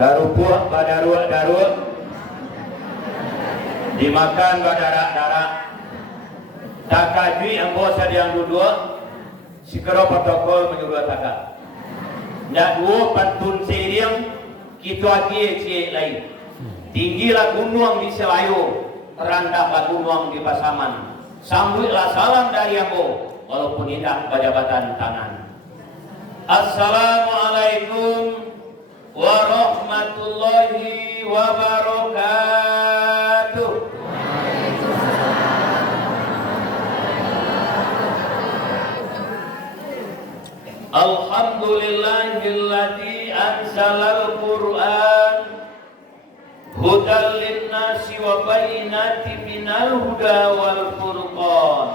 Garupuh badaruk dimakan badarak-darak takajui ambo sadiang duduk sikero protokol menyuruh taka ndak dua pantun seriang kitu cie lain tinggilah gunung di Selayu terandaklah gunung di Pasaman sambutlah salam dari ambo walaupun tidak bajabatan tangan. Assalamualaikum warahmatullahi wabarakatuh. Alhamdulillahilladzi anzalal Qur'an hudan linnasi wa bayyinatin minal huda wal furqan.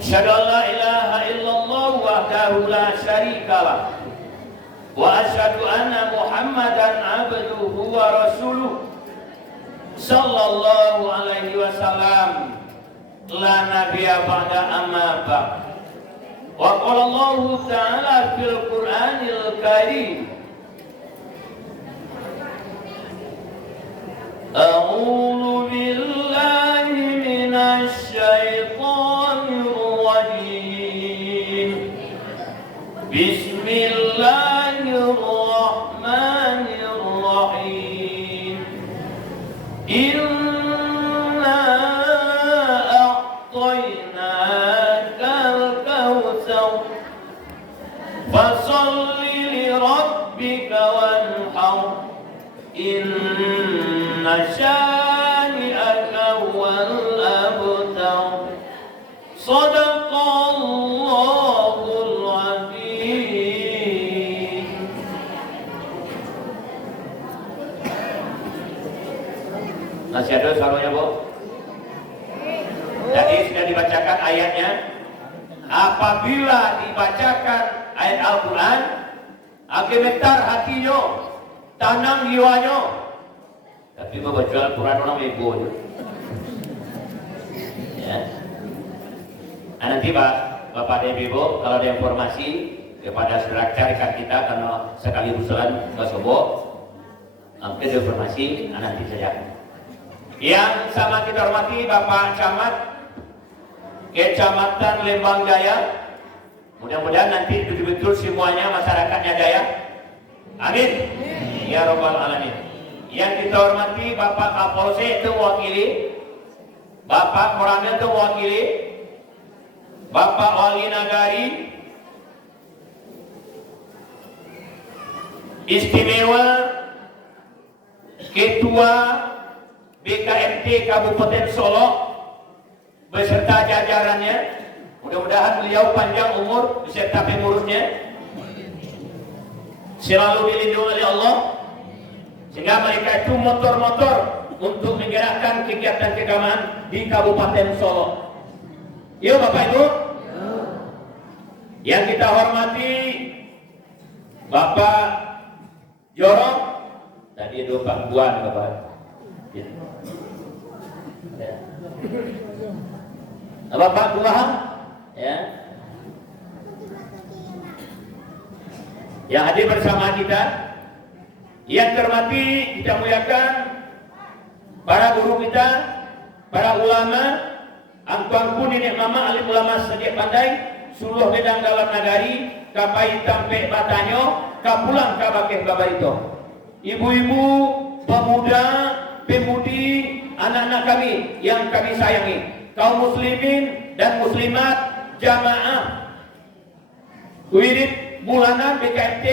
Asyhadu an la ilaha illallah wahdahu la syarikalah wa asyhadu anna Muhammadan abduhu wa rasuluh sallallahu alaihi wasallam la nabiyya ba'da amma ba'd. Wa qala Allah ta'ala fil Qur'anil Karim A'udzu billahi minasy syaithanir rajim. Bismillahirrahmanirrahim. Inna a'tainakal kautsar fasholli li rabbika wanhar. Inna syani'aka wal abtar. Shadaqallahul azim. Masih ada suaranya, Bu? Jadi sudah dibacakan ayatnya. Apabila dibacakan ayat Al-Quran, gemetar hatinya, tanam jiwanya. Tapi membaca Al-Quran orang bego. Ya. Nah, nanti Bapak dan Ibu kalau ada informasi kepada saudara rekan kita karena sekali usulan ke Sobo, ada informasi nanti saja. Yang sama kita hormati Bapak Camat Kecamatan Lembang Jaya. Mudah-mudahan nanti betul-betul semuanya masyarakatnya jaya. Amin. Ya Rabbal Alamin. Yang kita hormati Bapak Kapolsek itu mewakili, Bapak Koramil itu mewakili, Bapak Wali Nagari, istimewa Ketua BKMT Kabupaten Solo beserta jajarannya. Mudah-mudahan beliau panjang umur beserta pengurusnya, selalu dilindungi oleh Allah, sehingga mereka itu motor-motor untuk menggerakkan kegiatan keagamaan di Kabupaten Solo. Yuk Bapak Ibu. Yang kita hormati Bapak Jorok, tadi itu Pak Buan Bapak. Bapak Buan, ya. Yang hadir bersama kita, yang terhormati kita muliakan para guru kita, para ulama, angkuanku nenek mama alim ulama sejak pandai, suluh bedang dalam nagari, kapai tampe batanyo, kapulang kabakeh babarito. Ibu-ibu, pemuda, pemudi, anak-anak kami yang kami sayangi, kaum muslimin dan muslimat, jamaah wirid bulanan BKMT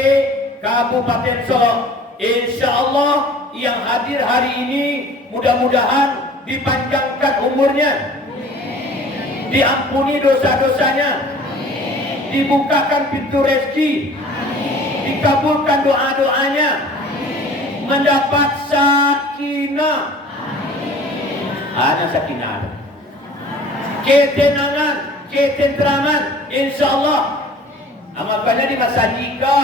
Kabupaten Solo. Insya Allah yang hadir hari ini mudah-mudahan dipanjangkan umurnya, diampuni dosa-dosanya, dibukakan pintu rezeki, dikabulkan doa-doanya, mendapat sakinah, ada sakinah, ketenangan, ketentraman, insya Allah. Makanya di masa jika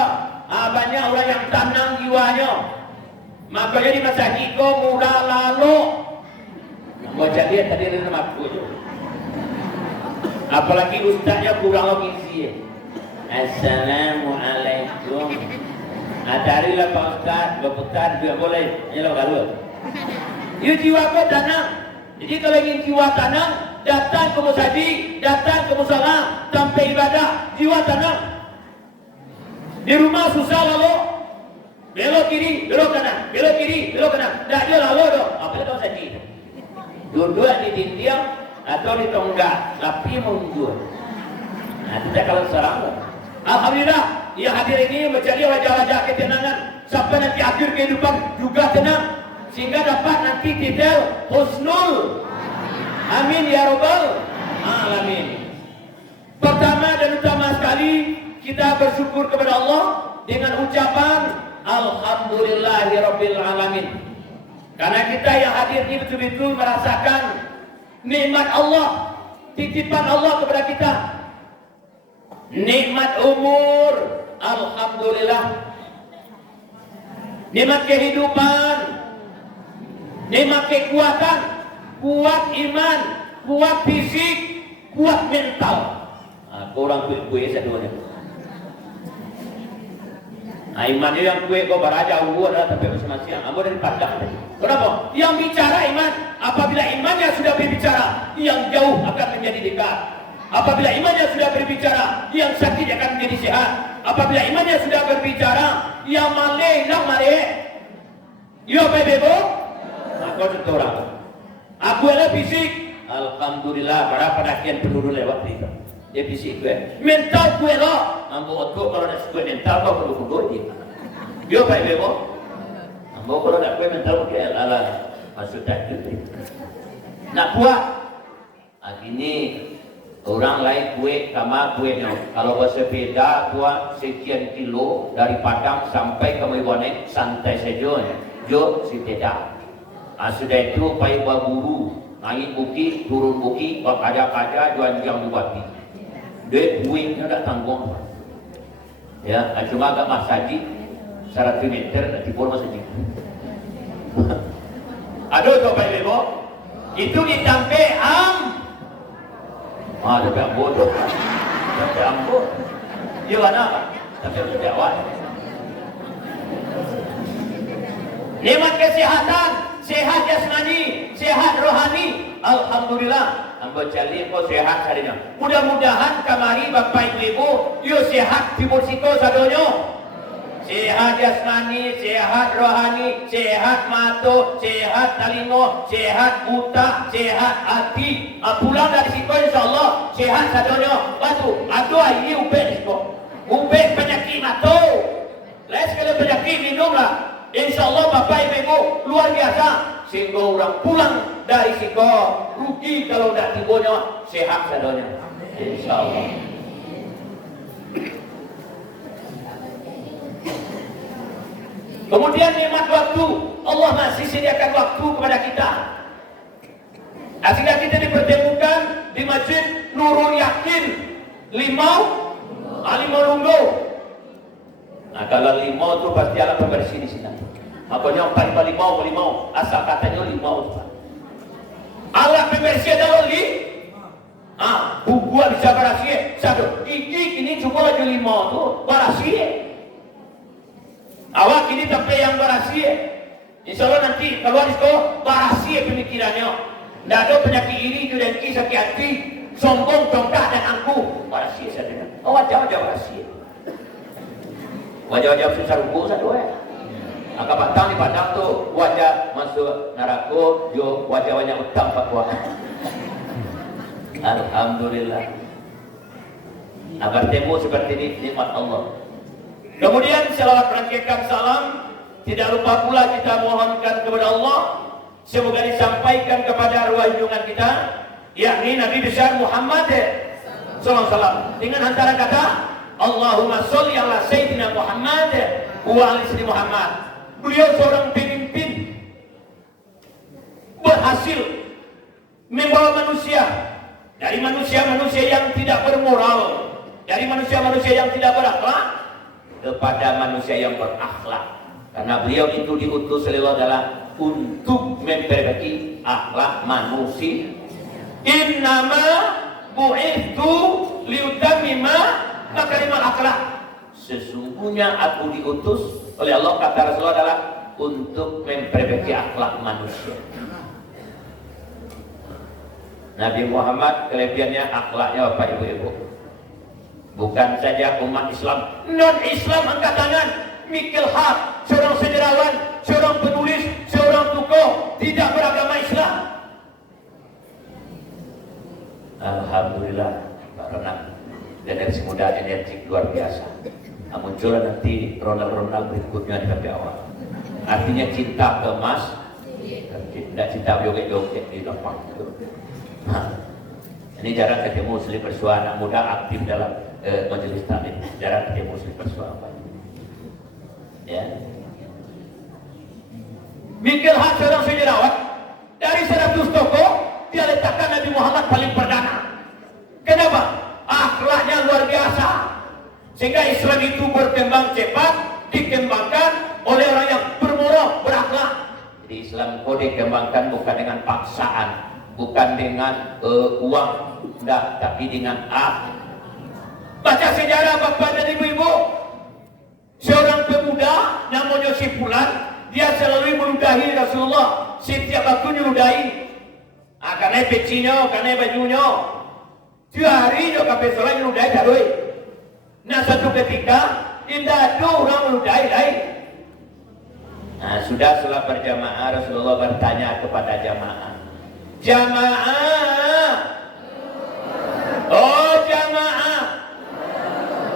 banyak orang yang tenang jiwanya, makanya di masa jika mudah lalu. Baca dia tadi ada nama aku, apalagi ustaznya kurang gizi. Assalamualaikum. Carilah Pak Ustaz, Bapak Ustaz juga boleh. Ayolah kalau. Ia jiwa kau tenang. Jadi kalau ingin jiwa tenang, datang ke musaji, datang ke musala, sampai ibadah, jiwa tenang. Di rumah susah lalu, belok kiri, belok kanan, belok kiri, belok kanan. Dah dia lalu dong. Apa itu musaji? Duduk di dinding atau di tonggak, tapi mundur. Nah, tidak kalau seorang. Alhamdulillah, ia hadir ini menjadi wajah-wajah ketenangan sampai nanti akhir kehidupan juga tenang, sehingga dapat nanti titel husnul. Amin ya rabbal alamin. Pertama dan utama sekali kita bersyukur kepada Allah dengan ucapan alhamdulillahirabbil alamin. Karena kita yang hadir ini betul-betul merasakan nikmat Allah, titipan Allah kepada kita. Nikmat umur, alhamdulillah. Nikmat kehidupan, nikmat kekuatan, kuat iman, kuat fisik, kuat mental. Kurang kue seduanya. Iman itu yang kue kau beraja umur adalah tapi masing-masing. Ambo dari padang. Kenapa? Yang bicara iman, apabila imannya sudah berbicara, yang jauh akan menjadi dekat. Apabila imannya sudah berbicara, yang sakit akan menjadi sehat. Apabila imannya sudah berbicara, yang malih, yang malih. Yo bebo, aku contoh orang. Aku adalah fisik. Alhamdulillah, para pendakian peluru lewat itu. Dia fisik gue. Mental gue loh. Ambo otot kalau nak gue mental kau perlu kudur dia. Yo bebo. Ambo kalau nak gue mental gue ala masuk tak gitu. Nak kuat. Ini orang lain kue sama kue no. Kalau bersepeda tua sekian kilo dari Padang sampai ke Maiwane santai saja ya. Jo sepeda. Sudah itu payah baburu, naik bukit, turun bukit, berkaja-kaja, jual-jual bupati. Dia kuenya dah tanggung. Ya, cuma agak masaji 100 meter nanti pun masaji. Aduh coba ibu, itu ditampe ada yang bodoh, ada yang bodoh. Dia mana? Tapi harus jawab. Nikmat kesehatan, sehat jasmani, sehat rohani. Alhamdulillah. Ambo cali kau sehat harinya. Mudah-mudahan kamari bapak ibu, yo sehat timur siko sadonyo. Sehat jasmani, sehat rohani, sehat mato, sehat talingo, sehat buta, sehat hati. Pulang dari situ insyaallah sehat sadonyo. Batu, aduh ini ubek situ. Ubek penyakit mato. Les kalau penyakit minumlah. Insyaallah bapak ibu luar biasa. Sehingga orang pulang dari situ rugi kalau tidak tibonya sehat sadonyo. Insyaallah. Kemudian nikmat waktu, Allah masih sediakan waktu kepada kita. Sehingga kita dipertemukan di Masjid Nurul Yakin Limau Lunggo. Nah kalau limau itu pasti ada pembersih di sini. Makanya limau, asal katanya limau. Allah pembersih adalah gua bisa berhasil. Satu, ini cuma lagi limau tuh berhasil. Awak ini sampai yang berhasil. Insya Allah nanti keluar di sekolah berhasil pemikirannya. Tidak ada penyakit iri, dengki, sakit hati, sombong, congkak dan angkuh. Berhasil saja. Wajah-wajah berhasil. Wajah-wajah susah rumput saja. Angka batang di Padang tuh wajah masuk neraka, jo wajah-wajah utang Pak Wah. Alhamdulillah. Nah bertemu seperti ini nikmat Allah. Kemudian selawat rangkaian salam, tidak lupa pula kita mohonkan kepada Allah semoga disampaikan kepada arwah junjungan kita, yakni Nabi besar Muhammad SAW dengan antara kata Allahumma sholli ala Sayyidina Muhammad wa ala Sayyidina Muhammad. Beliau seorang pemimpin berhasil membawa manusia dari manusia-manusia yang tidak bermoral, dari manusia-manusia yang tidak berakhlak kepada manusia yang berakhlak. Karena beliau itu diutus oleh Allah adalah untuk memperbaiki akhlak manusia. Innama bu'ithu liutammima makarimal akhlak. Sesungguhnya aku diutus oleh Allah, kata Rasulullah, adalah untuk memperbaiki akhlak manusia. Nabi Muhammad kelebihannya akhlaknya Bapak Ibu-ibu. Bukan saja umat Islam, non-Islam angkat tangan. Mikil Haq, seorang sejarawan, seorang penulis, seorang tokoh tidak beragama Islam. Alhamdulillah, Pak Ronald generasi muda energik luar biasa. Muncullah nanti Ronald berikutnya di kaki awal. Artinya cinta ke emas, tidak cinta joget-joget di lapang. Ini jarang ketemu muslim bersua, anak muda aktif dalam majelis taklim. Jarang ketemu muslim bersua apa? Ya. Mikil Haq seorang sejarawan, dari 100 tokoh dia letakkan Nabi Muhammad paling perdana. Kenapa? Akhlaknya luar biasa, sehingga Islam itu berkembang cepat, dikembangkan oleh orang yang bermoral, berakhlak. Jadi Islam itu dikembangkan bukan dengan paksaan, bukan dengan uang, enggak, tapi dengan akhlak. Baca sejarah Bapak dan Ibu-ibu, seorang pemuda namanya si Fulan, dia selalu meludahi Rasulullah. Setiap waktu meludahi, karena pecinya, karena bajunya. Tiap hari dia sampai sholat meludahi darui. Nah satu ketika tidak ada orang meludahi lain. Nah sudah sholat berjamaah, Rasulullah bertanya kepada jamaah, jamaah, oh jamaah,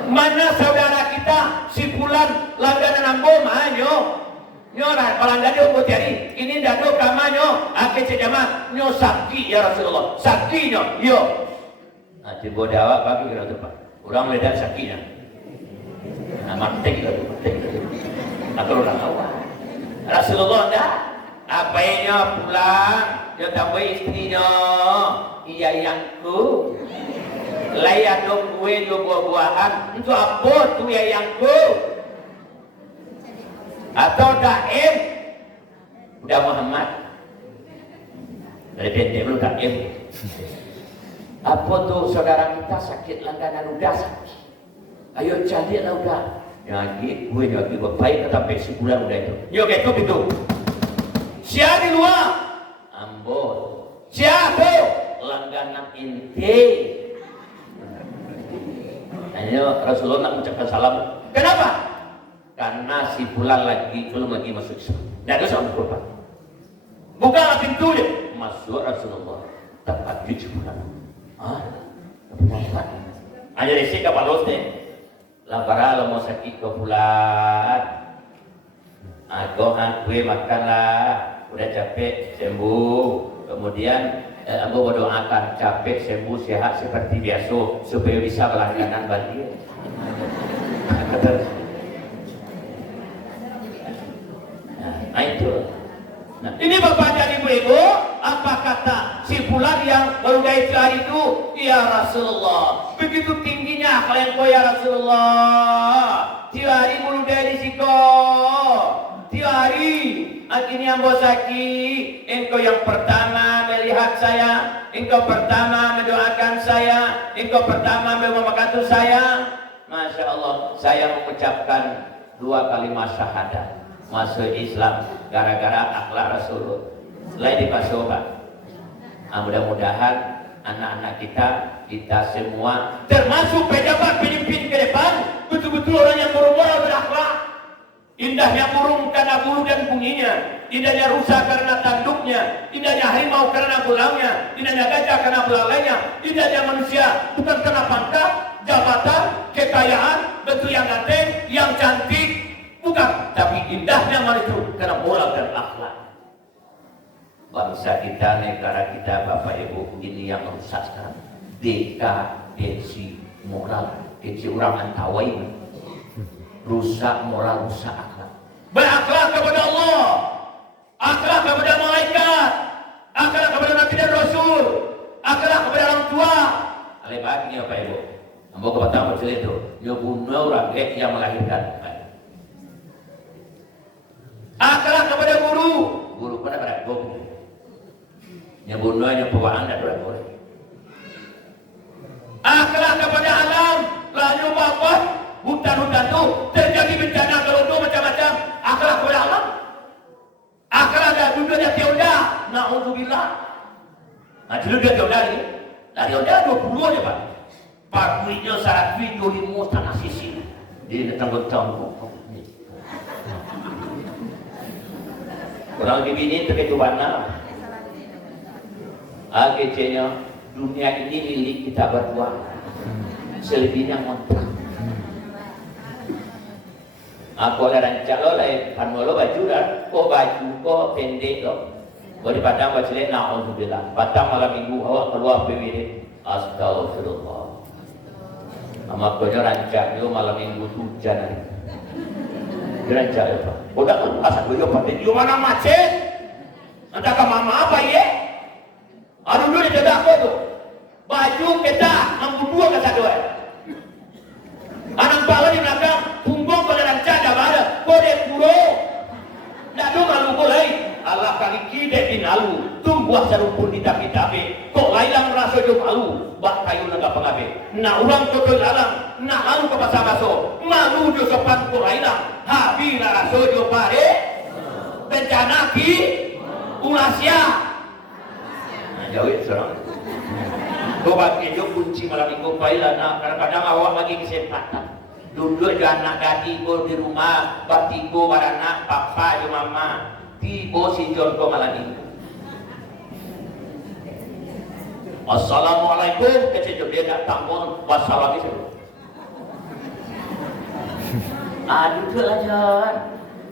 mana saudara kita si Fulan langganan ambo manyo nyoran palanggan dia buat hari ini dado kamanyo akhir sejama nyo sakti ya Rasulullah, sakti nyo yo. Nah tiba dawa bagi kira tu Pak, orang melihat saktinya. Nah mantek itu, atau orang awal. Rasulullah dah apanya pulang dia tambah istrinya, iya yangku layan dong kue do buah-buahan itu apa tuh ya yangku atau daim udah Muhammad dari bente belum daim apa tuh saudara kita sakit langganan udah sakit ayo cari lah udah nyagi gue nyagi baik sampai sebulan udah itu yuk itu siapa di luar ambo siapa langganan inti. Hanya Rasulullah nak mengucapkan salam. Kenapa? Karena si Fulan belum lagi masuk Islam. Tidak ada sama berapa. Bukalah pintunya. Masuk Rasulullah. Dapat 7 bulan. Dapat. Hanya risik kapal los deh. Lapara mau sakit ke Fulan. Gue makanlah. Udah capek sembuh. Kemudian aku berdoakan capek sembuh sehat seperti biasa supaya bisa melangganan banjir. Nah itu. Nah, ini Bapak dan Ibu-ibu, apa kata si Fulan yang meludahi hari itu? Ya Rasulullah, begitu tingginya kalian kau ya Rasulullah. Tiap hari meludahi risiko. Tiap hari. Akhirnya ambo sakit, engkau yang pertama melihat saya, engkau pertama mendoakan saya, engkau pertama membantu saya. Masya Allah, saya mengucapkan 2 kalimat syahadat masuk Islam gara-gara akhlak Rasulullah. Lain dipasokan. Mudah-mudahan anak-anak kita semua termasuk pejabat pemimpin ke depan betul-betul orang yang bermoral berakhlak. Indahnya burung karena bulu dan bunyinya, indahnya rusa karena tanduknya, indahnya harimau karena belangnya, indahnya gajah karena belalainya, indahnya manusia bukan karena pangkat, jabatan, kekayaan, bentuk yang ganteng, yang cantik, bukan, tapi indahnya manusia karena moral dan akhlak. Bangsa kita, negara kita, Bapak Ibu, ini yang rusak sekarang. Dekadensi moral, dekadensi orang antawai. Rusak moral, rusak akhlak. Berakhlak kepada Allah, akhlak kepada malaikat, akhlak kepada Nabi dan Rasul, akhlak kepada orang tua. Alih bagi Bapak Ibu. Ambo kepada kecil itu, dia bunuh orang yang melahirkan. Akhlak kepada guru pada guru. Yang bunuhnya pembawaan dan orang boleh. Akhlak kepada alam, lalu bapak hutan-hutan sesuatu terjadi bencana gelodo macam-macam, akhirat kepada Allah. Akhirat ada dunia dia tiada. Naudzubillah. Nah, dulu dia tiada ni. Lah dia udah 20 aja, Pak. Pak duitnya syarat duit 25 tanah sisi. Dia datang bertemu. Orang bini terkejut mana? Akhirnya dunia ini milik kita berdua. Selebihnya ngontrak. Aku ada rancang lo lah, kan lo baju dah, kok baju kok pendek lo. Kau di Padang baca leh, naudzubillah. Padang malam minggu awak keluar PWD, astagfirullah. Amak kau rancang yo malam minggu tu hujan hari. Rancang apa? Udah kan asal kau pada di mana macet? Entah ke mama apa ye? Aduh dulu dia aku tu. Baju kita ambil dua ke satu. Anak bala di belakang, punggung pada rancang dah ada. Kode puro. Nak tu malu boleh. Allah kali kide binalu. Tunggu serumpun di tapi. Kok lailang rasa jo malu. Bak kayu naga pengabe. Nak orang kotor alam. Nak lalu ke pasar baso. Malu jo sopan ko lailang. Habis rasa jo pare. Bencana ki. Ulasya. Nah jauh serang. Kau bagi jo kunci malam minggu pailah. Nah kadang-kadang awak lagi kesempatan. Duduk jo anak gadi ko di rumah. Batigo baranak papa jo mama. Tibo si John ko malam minggu. Assalamualaikum. Kecil dia datang pun wassalamualaikum. Duduk lah John.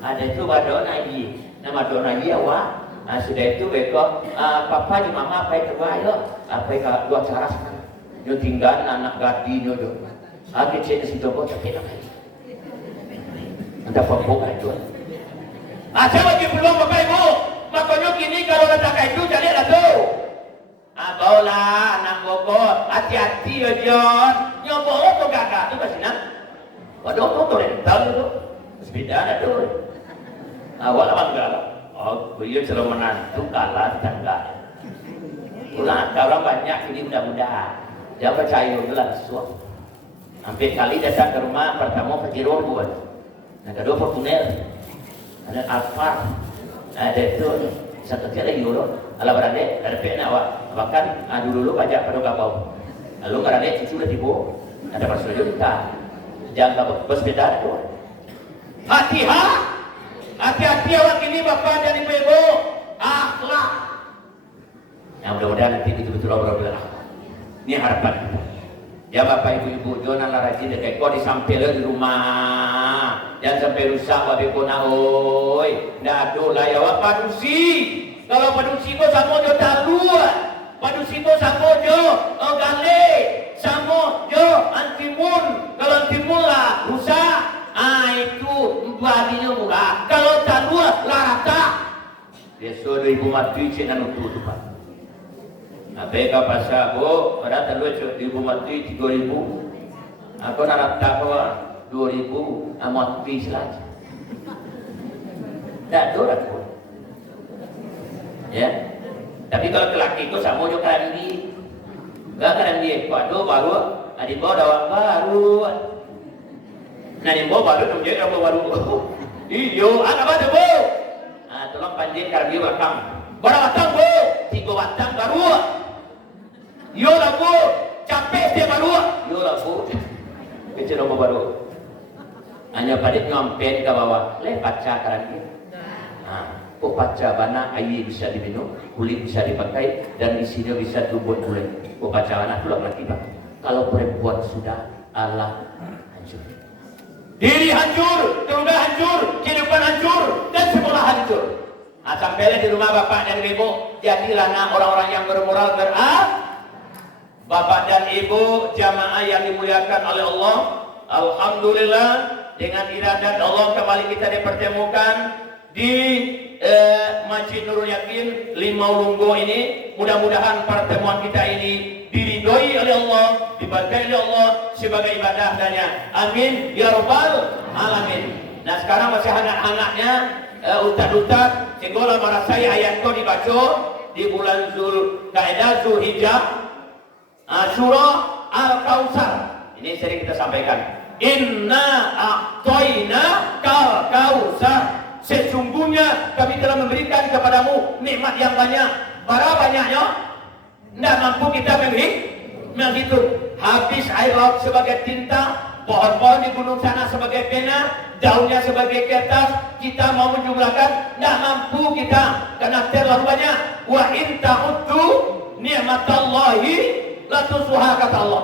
Ada tu badon lagi. Nama badon lagi awak. Sudah itu beko. Papa di mama apa itu bayo? Apa itu dua cara sekarang. Dia tinggal anak gadi dia tu. Kecil di situ kau cakap lagi. Entah apa bukan John. Saya bagi peluang Bapak Ibu. Makanya gini kalau letak itu jadi lah tu. Bawalah anak bokor. Hati-hati ya John. Nyobok tu kakak tu pasti nak. Waduh tu rental tu. Sepeda ada tu. Awak lah bangga. Oh, beliau selalu menantu kalah tangga. Pulang orang banyak ini mudah-mudahan. Dia percaya adalah sesuatu. Hampir kali datang ke rumah pertama pergi buat. Yang kedua Fortuner. Ada Alphard. Ada itu satu kali euro. Ala berade ada pena awak. Bahkan dulu pajak pada kapau. Lalu berade cucu dah tiba. Ada pasal juta. Jangan bersepeda tu. Hati-hati awak ini bapak dan ibu. Akhlak. Yang mudah-mudahan nanti betul-betul Allah berbilang. Ini harapan kita. Ya bapak ibu-ibu jangan rajin dekat kau disampaikan di rumah. Jangan sampai rusak babi kona oi. Ndak lah ya awak padusi. Kalau padusi kau sama jo taluan. Padusi kau sama jo gale. Sama jo antimun. Kalau antimun lah rusak. Itu babinya murah. Kalau taluan rata. Dia suruh ibu mati cina nutu tu pak. Beka pasal bo, pada terlalu ibu mati 3.000. Aku nak tak bawa 2.000 mati selagi. Tak dorat pun. Ya. Tapi kalau lelaki itu sama juga kan ini. Enggak kan dia. Waduh baru, adik bawa dawak baru. Nah dia bawa baru menjadi apa baru. Iyo, apa tu bu? Tolong panjang karbi batang. Berapa batang bu? 3 batang baru. Yo lah bu, capek dia baru. Yo lah bu, kecil nombor baru. Hanya pada nyampen ke bawah, paca kan dia. Paca bana air bisa diminum, kulit bisa dipakai dan isinya bisa tumbuh kulit. Paca bana tu laki bang. Kalau perempuan sudah Allah hancur. Diri hancur, keluarga hancur, kehidupan hancur dan sekolah hancur. Sampailah di rumah bapak dan ibu, jadilah orang-orang yang bermoral Bapak dan Ibu jamaah yang dimuliakan oleh Allah. Alhamdulillah dengan iradat Allah kembali kita dipertemukan di Masjid Nurul Yakin Limaulunggo ini. Mudah-mudahan pertemuan kita ini diridhoi oleh Allah, diberkahi oleh Allah sebagai ibadah adanya. Amin ya rabbal alamin. Nah sekarang masih hangat-hangatnya utat-utat sekolah merasai ayat kau dibaca di bulan Zulqa'dah Zulhijjah. Surah Al-Kautsar. Ini sering kita sampaikan. Inna a'toina kal kausar. Sesungguhnya kami telah memberikan kepadamu nikmat yang banyak. Berapa banyaknya? Tidak mampu kita menghitung. Habis air laut sebagai tinta, pohon-pohon di gunung sana sebagai pena, daunnya sebagai kertas. Kita mau menjumlahkan, tidak mampu kita karena terlalu banyak. Wa in ta'uddu ni'matallahi la tusuha, kata Allah.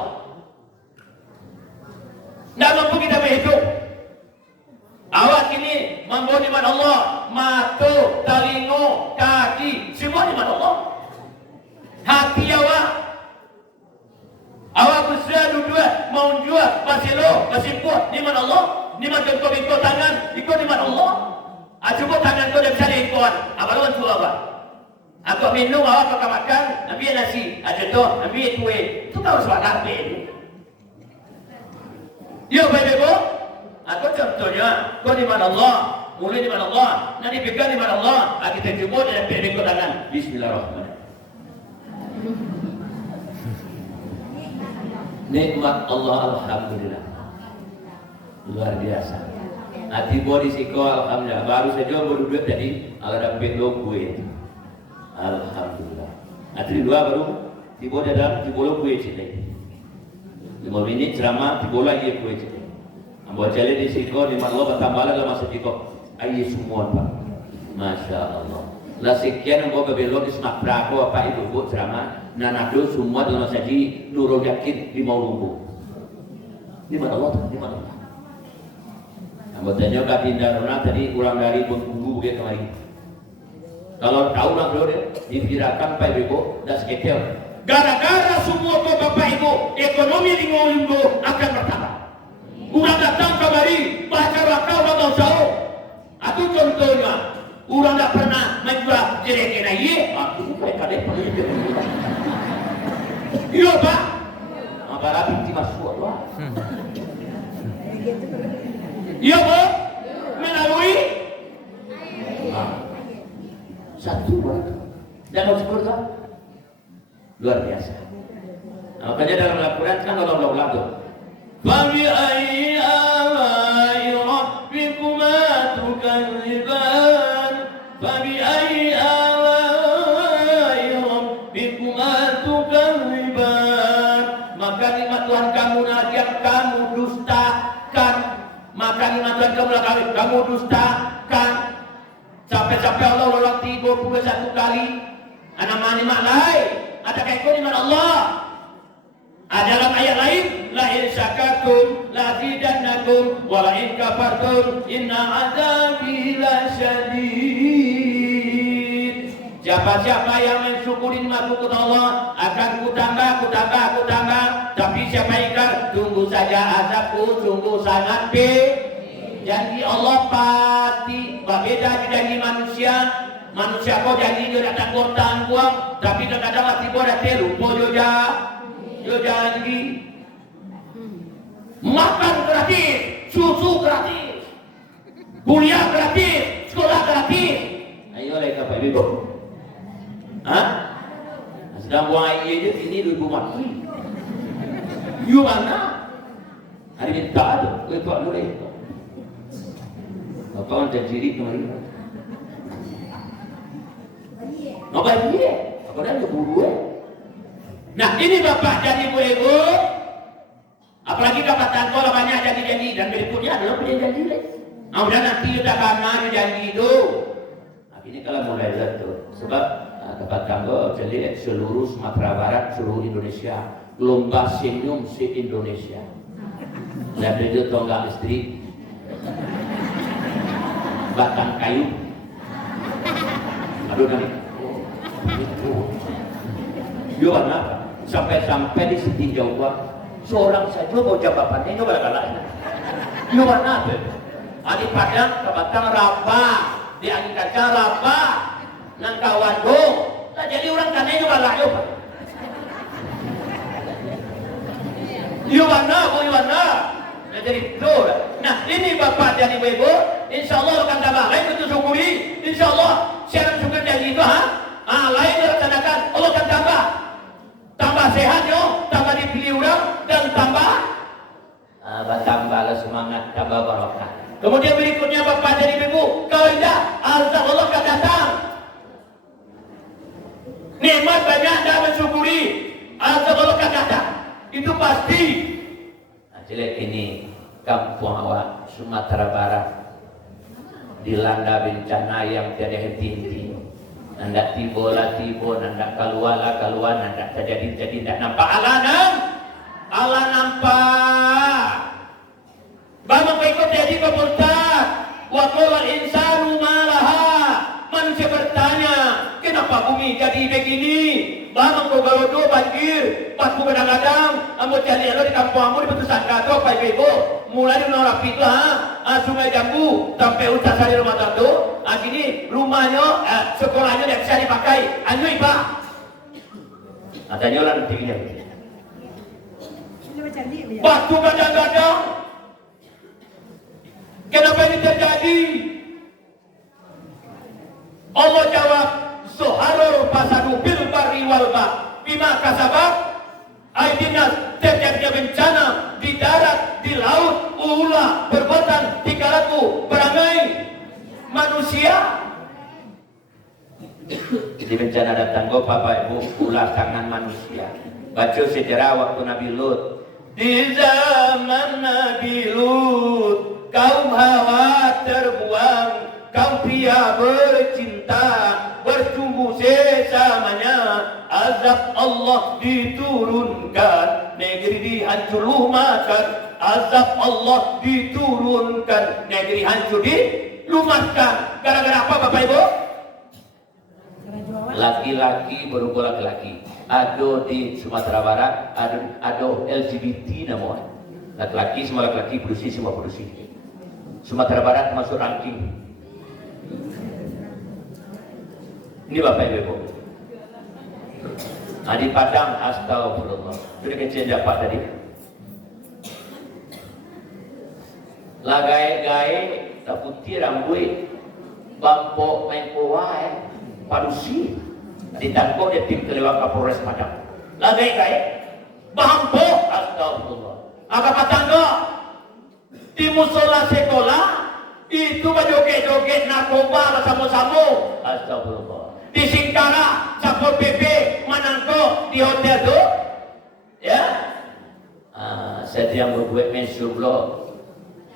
Tidak mampu kita menghitung. Awak ini membawa nikmat Allah, mata, telinga, kaki, semua nikmat Allah. Hati awak besar dua, mau jual, masih lo, masih kuat, nikmat Allah. Nikmat ikut tangan, ikut nikmat Allah. Cuba tangan kau dah bisa diikut. Apa lu cuba apa? Aku minum, awak kau makan, ambil nasi, tu, ambil kue. Itu kau sebab apa itu? Ya, baik-baik. Aku contohnya, kau di mana Allah, mulai di mana Allah, nanti pegang di mana Allah, kita jemput dan pegang tangan. Bismillahirrahmanirrahim. Nikmat Allah, alhamdulillah, luar biasa. Hati bodi siko, alhamdulillah. Baru saja baru duit tadi, ada pegang kue. Alhamdulillah. Hati dua baru tiba dalam tibola kue cile. 5 menit ceramah tibola iya kue cile. Buat jalan di siko, di Allah bertambah lagi masa siko. Ayo semua Pak, Masya Allah. Lah sekian yang bawa belok di semak berapa apa itu buat ceramah. Nanado semua dalam saji Nurul Yakin di Maulunggu. Di mana Allah? Di mana Allah? Anggotanya Kapinda Rona tadi ulang dari Bengkulu begitu kemarin. Kalau tahu lah bro, dipirakan Pak Ibu dan seketel. Gara-gara semua Bapak Ibu, ekonomi di Maulunggu akan bertambah. Urang datang kemari, baca raka orang tahu jauh. Aku contohnya, urang tak pernah menjual jerek naik. Aku bukan kadek pada itu. Iya Pak. Apa rapi di masuk Allah. Iya Bu. Melalui satu buat. Jangan sebut kan? Luar biasa. Makanya dalam Al-Quran kan Allah tuh. فَبِأَيِّ آلَاءِ رَبِّكُمَا تُكَذِّبَانِ فَبِأَيِّ آلَاءِ رَبِّكُمَا تُكَذِّبَانِ. Maka nikmat Tuhan kamu yang kamu dustakan. Maka nikmat Tuhan kamu dustakan. Sampai-sampai Allah ulang 31 kali. Ana nikmat lain. Ada kayak nikmat Allah. Dalam ayat lain, la in syakartum la zidannakum wa la in kafartum inna adzabi lasyadid. Siapa-siapa yang mensyukuri nikmat Allah akan kutambah. Tapi siapa ingkar, tunggu saja azabku sungguh sangat janji Allah pasti berbeda di janji manusia. Manusia kau janji dia datang tangguang, tapi kadang-kadang hati kau dah terlupa juga. Dia janji makan gratis, susu gratis, kuliah gratis, sekolah gratis. Ayo lagi Bapak Ibu. Sedang buang air aja ini 2000 mati. You mana? Hari ini tak ada. Kau tak boleh. Bapak macam ciri kemarin. Bapak dia, apa dah buru. Nah ini Bapak jadi ibu, apalagi kapatan kalau banyak janji-janji dan berikutnya adalah janji. Nah udah nanti udah karena janji itu. Nah ini kalau mulai jatuh, sebab tempat kanggo jadi seluruh Sumatera Barat, seluruh Indonesia, lomba senyum se-Indonesia. Dan itu tonggak listrik, batang kayu. Aduh nanti. Yo apa? Sampai di sini Jawa seorang saja mau jawabannya nyoba galaknya. Nyoba apa? Adi Padang kebatang rapa, di angin kaca rapa, nangka wadung. Nah jadi orang kan nyoba lah nyoba. Yowana. Nah jadi itu. Nah ini Bapak dan Ibu, insya Allah akan tambah lain untuk syukuri. Insya Allah syarat syukur janji itu lain dilaksanakan, Allah akan tambah sehat yo, tambah dipilih orang dan tambah Kemudian berikutnya Bapak dan Ibu, kalau tidak, azab Allah akan datang. Nikmat banyak anda mensyukuri, azab Allah akan datang. Itu pasti. Nah, jelek ini kampung awak Sumatera Barat dilanda bencana yang tiada henti-henti. Nanda tibo lah tibo, nanda keluar lah keluar, nanda terjadi tidak nampak Allah nampak. Bama ikut jadi keputar. Wa qala insanu malaha. Manusia bertanya, kenapa bumi jadi begini? Bama kau galodo banjir, pas ku kadang-kadang, ambo cari lo di kampung ambo di Petusan Kato, Pak Ibu. Mulai di Rapi itu Sungai Jambu sampai Ustaz Sari rumah tatu. Gini rumahnya, sekolahnya tidak bisa dipakai. Anu Pak. Ada nyolan tingginya. Waktu kadang-kadang, kenapa ini terjadi? Allah jawab, Soharor pasadu bil barri wal ba bima kasabab aidinas, terjadinya bencana di darat, di laut, ulah perbuatan tingkah laku perangai manusia. Jadi bencana datang go Bapak Ibu, ulah tangan manusia. Baca sejarah waktu Nabi Lut. Di zaman Nabi Lut, kaum Hawa terbuang, kaum pria bercinta, bertumbuh sesamanya. Azab Allah diturunkan, negeri dihancur lumatkan. Azab Allah diturunkan, negeri hancur dilumatkan. Gara-gara apa Bapak Ibu? Laki-laki berhubung laki-laki. Ada di Sumatera Barat, ada LGBT namanya. Laki-laki semua laki-laki, produksi semua produksi. Sumatera Barat masuk ranking. Ini Bapak Ibu. Nah, di Padang, astagfirullah. Sudah kecil dapat tadi. Lah gae-gae, tak putih rambut, bampok main kowae, padusi. Ditangkap dia tim kelewat Kapolres Padang. Lah gae-gae, bampok, astagfirullah. Apa tangga? Di musola sekolah, itu joget-joget narkoba bersama-sama. Astagfirullah. Di Singkara, Sapor PP, Manangko, di hotel tu, ya. Saya yang berbuat mensyukur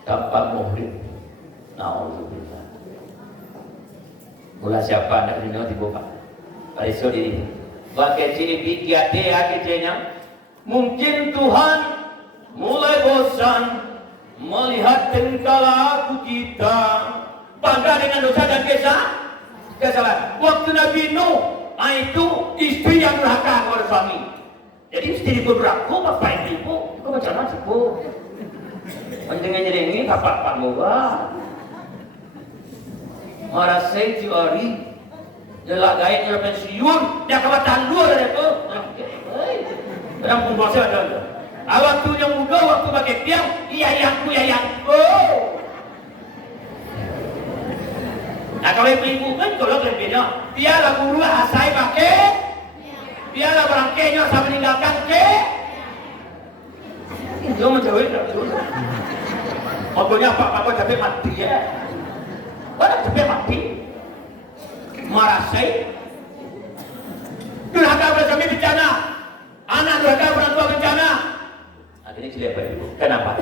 tanpa muhrim. Nauzubillah. Mula siapa anak ini dibuka? Pariso diri. Pakai ciri bikia dia kecilnya. Mungkin Tuhan mulai bosan melihat tingkah laku kita, bangga dengan dosa dan kesalahan. Waktu Nabi Nuh, itu istri yang durhaka kepada suami. Jadi istri berlaku, bapak ibu, kau macam mana sih bu? Menjengi-jengi, bapak muka. Marah saya ciori, jelas gaya jelas pensiun, dia kebatan luar dari itu. Yang pun bosnya ada. Waktu yang muda, waktu pakai tiang, iya yangku. Nah kalau ibu-ibu kan kalau berbeda, dia lah guru asai pakai, dia lah berangkainya sama meninggalkan ke. Dia menjauhi tak betul. Pokoknya apa sampai mati ya. Orang sampai mati, marasai. Durhaka bersama bencana, anak durhaka orang tua bencana. Akhirnya jelek ibu. Kenapa?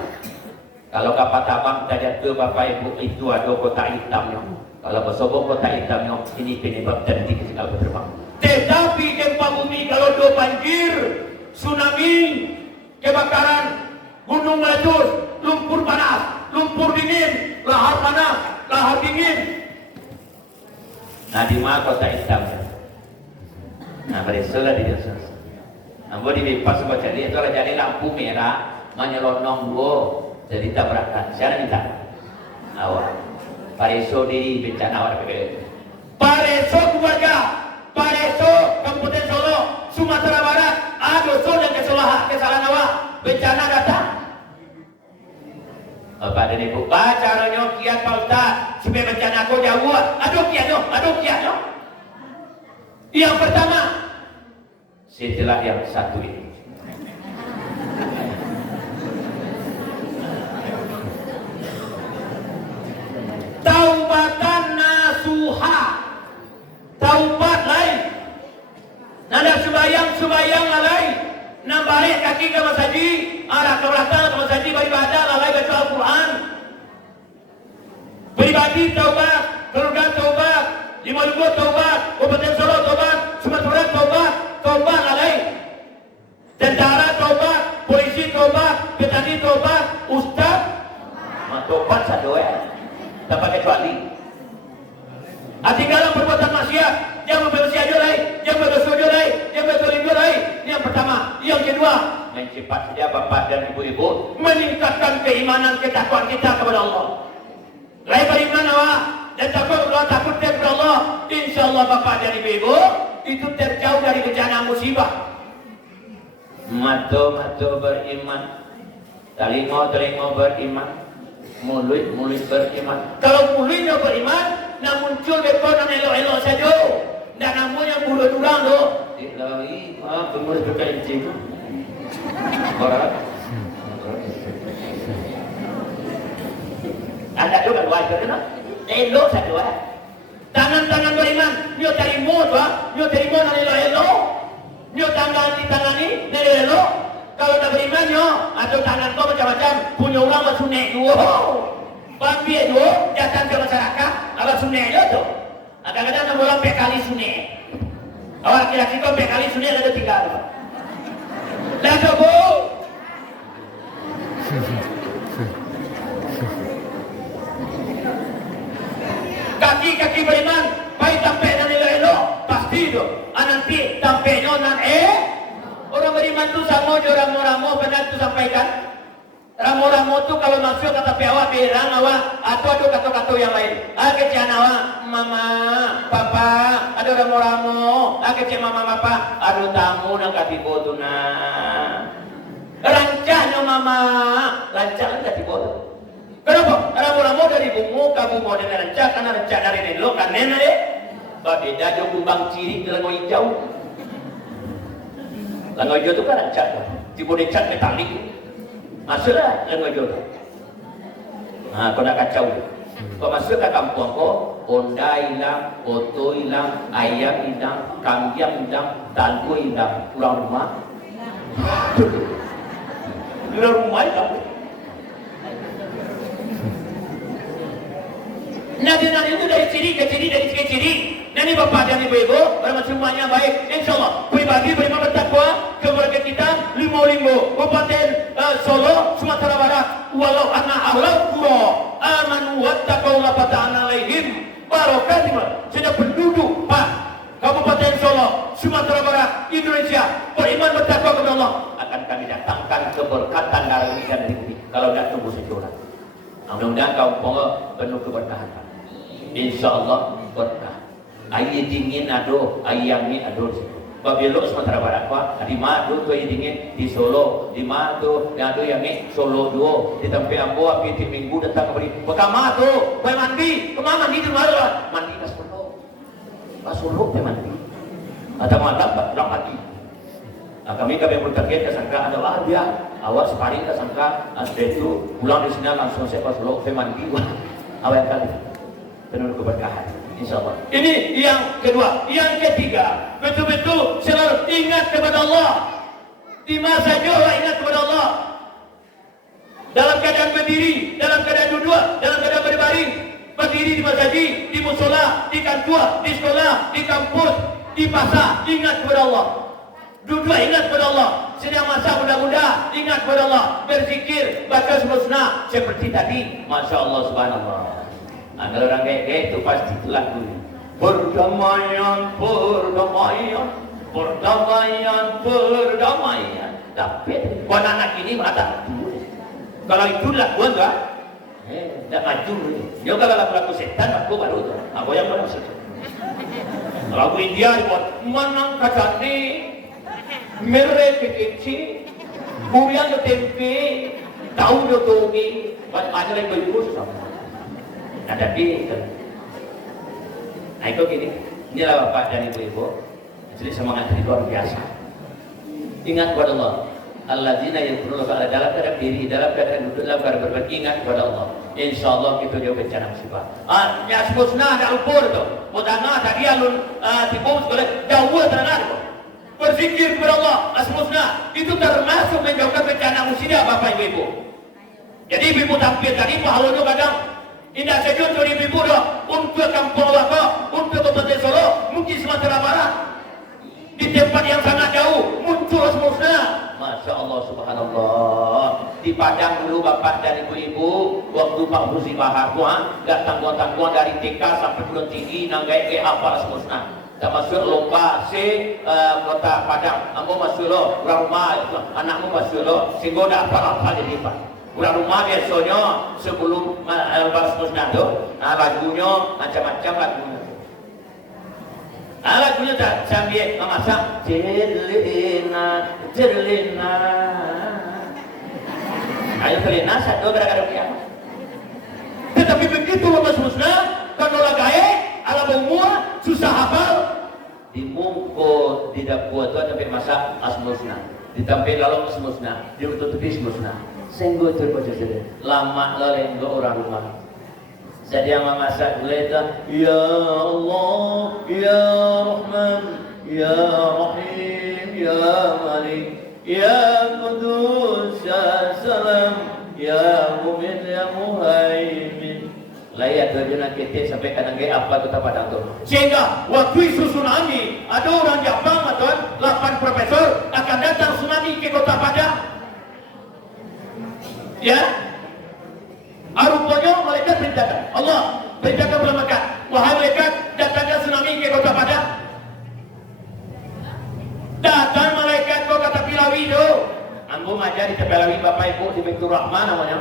Kalau kapat abang tanya ke bapak ibu itu ada kota hitamnya. Kalau bersobong kota hitamnya, ini penyebab terjadi segala terbang. Tetapi gempa bumi kalau ada banjir, tsunami, kebakaran, gunung meletus, lumpur panas, lumpur dingin, lahar panas, lahar dingin. Nah di mana kota hitamnya? Nah beresolah di desa. Nah boleh dilepas baca dia itu adalah jadi lampu merah, menyelonong dua, jadi tabrakan. Siapa minta? Awak. Pareso di bencana awak PPL. Pareso keluarga, Pareso Kabupaten Solo, Sumatera Barat, dosa dan kesalahan awak. Bencana datang. Bapak dan Ibu, caranya kiat Pak Ustaz, supaya bencana aku jauh. Aduh kiat. Yang pertama, setelah yang satu ini. lagi ke Mas Haji, arah ke belakang ke Mas Haji beribadah, lalai baca Al-Quran. Pribadi taubat, keluarga taubat, Lima Lugu taubat, Kabupaten Solo taubat, Sumatera taubat, taubat lalai. Tentara taubat, polisi taubat, petani taubat, ustaz taubat sadoe, tanpa kecuali. Tinggalan perbuatan maksiat, jangan bermaksiat jolai, jangan berdosa jolai, jangan berzolim jolai. Ini yang pertama. Yang kedua, mencepat saja bapak dan ibu-ibu meningkatkan keimanan ketakwaan kita kepada Allah. Lain beriman awak dan takut kepada takut kepada Allah. InsyaAllah bapak dan ibu-ibu itu terjauh dari bencana musibah. Mata beriman, telinga beriman, mulut beriman. Kalau mulutnya beriman, nak muncul depan dan elok-elok saja. Dan namanya bulu durang tu. Ilahi, pengurus berkencing. Barat. Anda tu kan wajar kan? Elok saja. Tangan-tangan beriman, dia terima tu, dia terima dan elok-elok. Dia tangani elok. Kalau dah beriman yo, atau tangan kau macam-macam, punya orang bersunnah dua. Bagi dua, datang ke masyarakat, apa sunnah yo tu. Kadang-kadang nak orang kali sunnah. Awak kira-kira kau kali sunnah ada tinggal. Dah coba. Kaki beriman, baik tampil dan elok-elok, pasti tu. Nanti tampilnya nan orang beriman tu sama je ramu-ramu benar tu sampaikan. Ramu-ramu tu kalau masuk kata awak bilang awak atau ada kata-kata yang lain. Kecian awak mama, papa, ada ramu-ramu. Kecian mama, papa, ada tamu nak katibo tu na. Rancahnya mama, rancah katibo tu. Kenapa? Ramu-ramu dari bungu ke bungu dengan rancah karena rancah dari nelo kan nena deh. Beda jo kumbang ciri dengan hijau. Langau hijau tu kan cat, tiba dia cat metalik. Masuklah langau hijau tu. Kau nak kacau. Kau masuk ke kampung kau, Honda hilang, Oto hilang, ayam hilang, kambing hilang, tandu hilang, pulang rumah. Pulang rumah hilang. Nabi-nabi itu dari ciri ke ciri, dari ciri. Ini bapak dan ibu-ibu, berapa semuanya baik. InsyaAllah, pribadi beriman bertakwa, keluarga kita, Limo-Limo, Kabupaten Solo, Sumatera Barat. Walau anna ahlau qura amanu wattaqau la fatahna alaihim barakatim. Sudah penduduk Pak Kabupaten Solo, Sumatera Barat, Indonesia beriman bertakwa kepada Allah, akan kami datangkan keberkatan dari dan dari bumi. Kalau tidak tunggu sejuran. Mudah-mudahan kaum penuh keberkahan. InsyaAllah berkah. Air dingin ado, air yang ado. Babilo Sumatera Barat Pak, di Madu tu air dingin di Solo, di Madu yang ado yang ni Solo dua, di tempat Ambo api di minggu datang kembali. Bekama tu, pergi mandi, kemana mandi di mana? Mandi ke Solo, ke Solo pergi mandi. Ada malam tak mandi. Kami bertakir kesangka adalah dia awak separing kesangka setelah itu pulang di sini langsung saya pas Solo pergi mandi. Awak kali penuh keberkahan. InsyaAllah. Ini yang kedua. Yang ketiga, betul-betul selalu ingat kepada Allah. Di masa juga ingat kepada Allah. Dalam keadaan berdiri, dalam keadaan duduk, dalam keadaan berbaring. Berdiri di masjid, di musola, di kantor, di sekolah, di kampus, di pasar, ingat kepada Allah. Duduk ingat kepada Allah. Sedang masa muda-muda, ingat kepada Allah. Berzikir, baca semua seperti tadi. Masya Allah, subhanallah. Ada orang kayak itu pasti telah dulu. Perdamaian. Tapi kalau anak ini mata kalau itu lakukan enggak? Dah maju. Dia kalau laku setan aku baru tu. Apa yang baru setan? Lagu India buat menang kata ni mereka kecil, bukan tu tempe, tahu tu togi, ada lagi berjurus sama. Ada di itu. Nah itu gini, inilah bapak dan ibu-ibu. Jadi semangat itu luar biasa. Ingat kepada Allah. Alladzina yadhkuruna Allah dalam keadaan diri, dalam keadaan duduk, dalam keadaan berbaring, ingat kepada Allah. InsyaAllah kita jauh bencana musibah. Ya sebutna ada ukur tu. Mudana ada dia lun tibum sekolah jauh terangkan tu. berzikir kepada Allah Asmaul Husna, itu termasuk menjauhkan bencana musibah Bapak Ibu. Jadi ibu tampil tadi pahalanya kadang indah saja untuk ibu dok, untuk kampung Wako, untuk Kabupaten Solo, mungkin Sumatera Barat, di tempat yang sangat jauh muncul Asmaul Husna. Masya Allah, subhanallah. Di Padang dulu Bapak dan Ibu-ibu, waktu Pak Husi Bahar gak tangguhan-tangguhan dari TK sampai perguruan tinggi nanggai ke apa Asmaul Husna. Tak masuk lomba kota Padang, kamu masuk lo, rumah anakmu masuk lo, sehingga dah apa-apa jadi Pak. Pulang rumah biasanya sebelum Asmaul Husna tu, lagunya macam-macam lagunya. Lagunya tak sambil memasak Jerlina, Jerlina. Ayo Jerlina satu gara-gara kiamat. Tetapi begitu Asmaul Husna, kalau lagai ala umur susah hafal, dimungkut di dapur tu sampai masak Asmaul Husna, ditampil lalu Asmaul Husna, ditutupi Asmaul Husna. Senggo terbaca saja. Lama lelenggo orang rumah. Saya memasak guleta. Ya Allah, Ya Rahman, Ya Rahim, Ya Malik, Ya Qudus, Ya Salam, Ya Mu'min, Ya Muhaimin. Layak terjuna kita sampai kadang apa kita Padang tu. Sehingga waktu isu tsunami, ada orang Jepang atau 8 profesor akan datang tsunami ke kota Padang. Ya, rupanya malaikat perintahkan Allah perintahkan kepada Mekah, wahai malaikat datangkan tsunami ke kota Padang. Datang malaikat kau kata Pilawi tu, ambo ajar di Pilawi Bapak Ibu di Baitur Rahman namanya.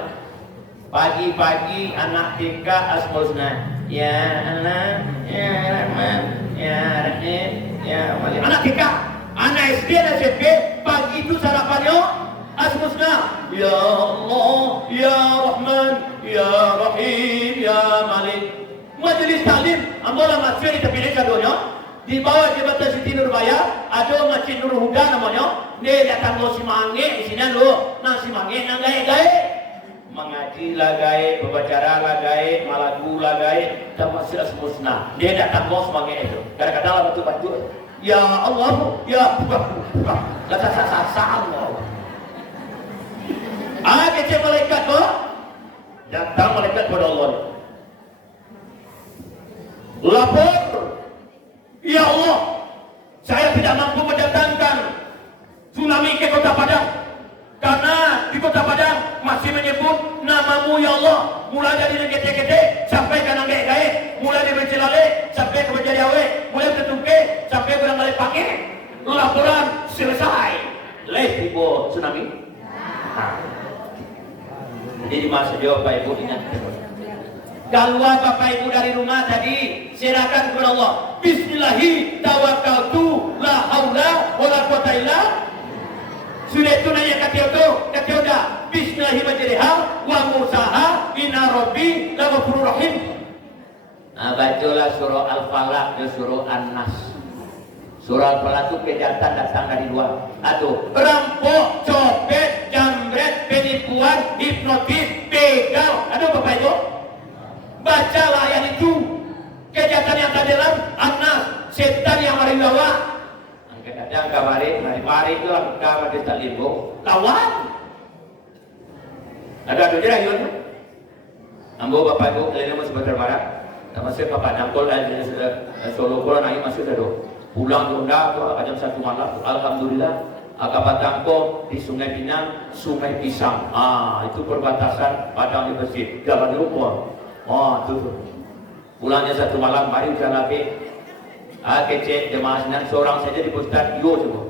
Pagi-pagi anak TK Asmaul Husna, ya Allah, ya Rahman, ya Rahim, ya Malik. Anak TK, anak SD dan SMP pagi itu sarapannya Asmaul Husna. Ya Allah, Ya Rahman, Ya Rahim, Ya Malik. Majelis taklim, ambolah masjid di tepi desa donya. Di bawah jembatan Siti Nurbaya ada Masjid Nur Huda namanya. Dia datang lo si Mange di sini lo, nang si Mange nang gae-gae. Mengaji lagai, berbicara lagai, malagu lagai, termasuk Asmaul Husna. Dia datang lo semangat itu. Kadang-kadang lah batu-batu. Ya Allah, Ya buka. Lasa-sasa Allah. Kecil malaikat tu datang malaikat kepada Allah. Lapor, ya Allah, saya tidak mampu mendatangkan tsunami ke kota Padang karena di kota Padang masih menyebut namamu ya Allah, mulai dari gede-gede sampai ke nangge-gae, mulai dari Becilale sampai ke Bejadiawe, mulai ke Tungke sampai ke Nangale Pange. Laporan selesai. Leh tiba tsunami. Jadi masa jawab Bapak Ibu ingat. Kalau Bapak Ibu dari rumah tadi silakan kepada Allah. Bismillahi tawakkaltu la haula wala quwata illa. Sudah itu nanya kata udah. Bismillahi majriha wa mursaha inna rabbi laghafurur rahim. Nah, bacalah surah Al-Falaq dan surah An-Nas. Surah Al-Falaq itu kejahatan datang dari luar. Aduh, rampok, copet, jambret, penipuan, hipnotis, begal. Aduh Bapak Ibu, bacalah yang itu. Kejahatan yang ada dalam An-Nas, setan yang mari bawa. Kadang mari itu lah kamar di Talimbo. Lawan. Ada jelah yun. Ambo Bapak Ibu kalian masih berterbarat. Masih Bapak Nangkol dan Solo Koran lagi masih ada. Pulang Bunda tu jam 1 malam. Alhamdulillah. Akabatangko di Sungai Pinang, Sungai Pisang. Itu perbatasan Padang di Mesir. Jalan lupa. Itu. Pulangnya 1 malam, mari udah lagi. Kecil jemaah Senin seorang saja di pusat yo semua.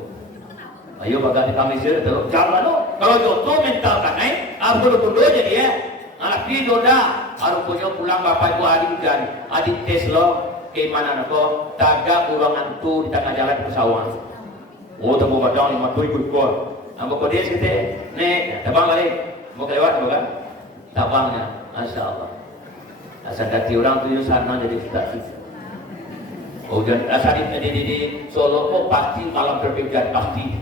Ayo bagai kami sih terus jalan lo. Kalau jodoh mental kan aku dulu jadi ya. Anak video dah. Harus punya pulang Bapak Ibu adik dan adik tes lo. Kemana nako? Taga kurang antu di tengah jalan pesawat. Oh temu badang 5,000 ekor. Ambo kode kita nek tabang balik. Mau kelewat bukan? Tabangnya. Masya Allah. Asal dati orang tu sana jadi kita. Dan asal di Solo kok pasti malam berbeda pasti.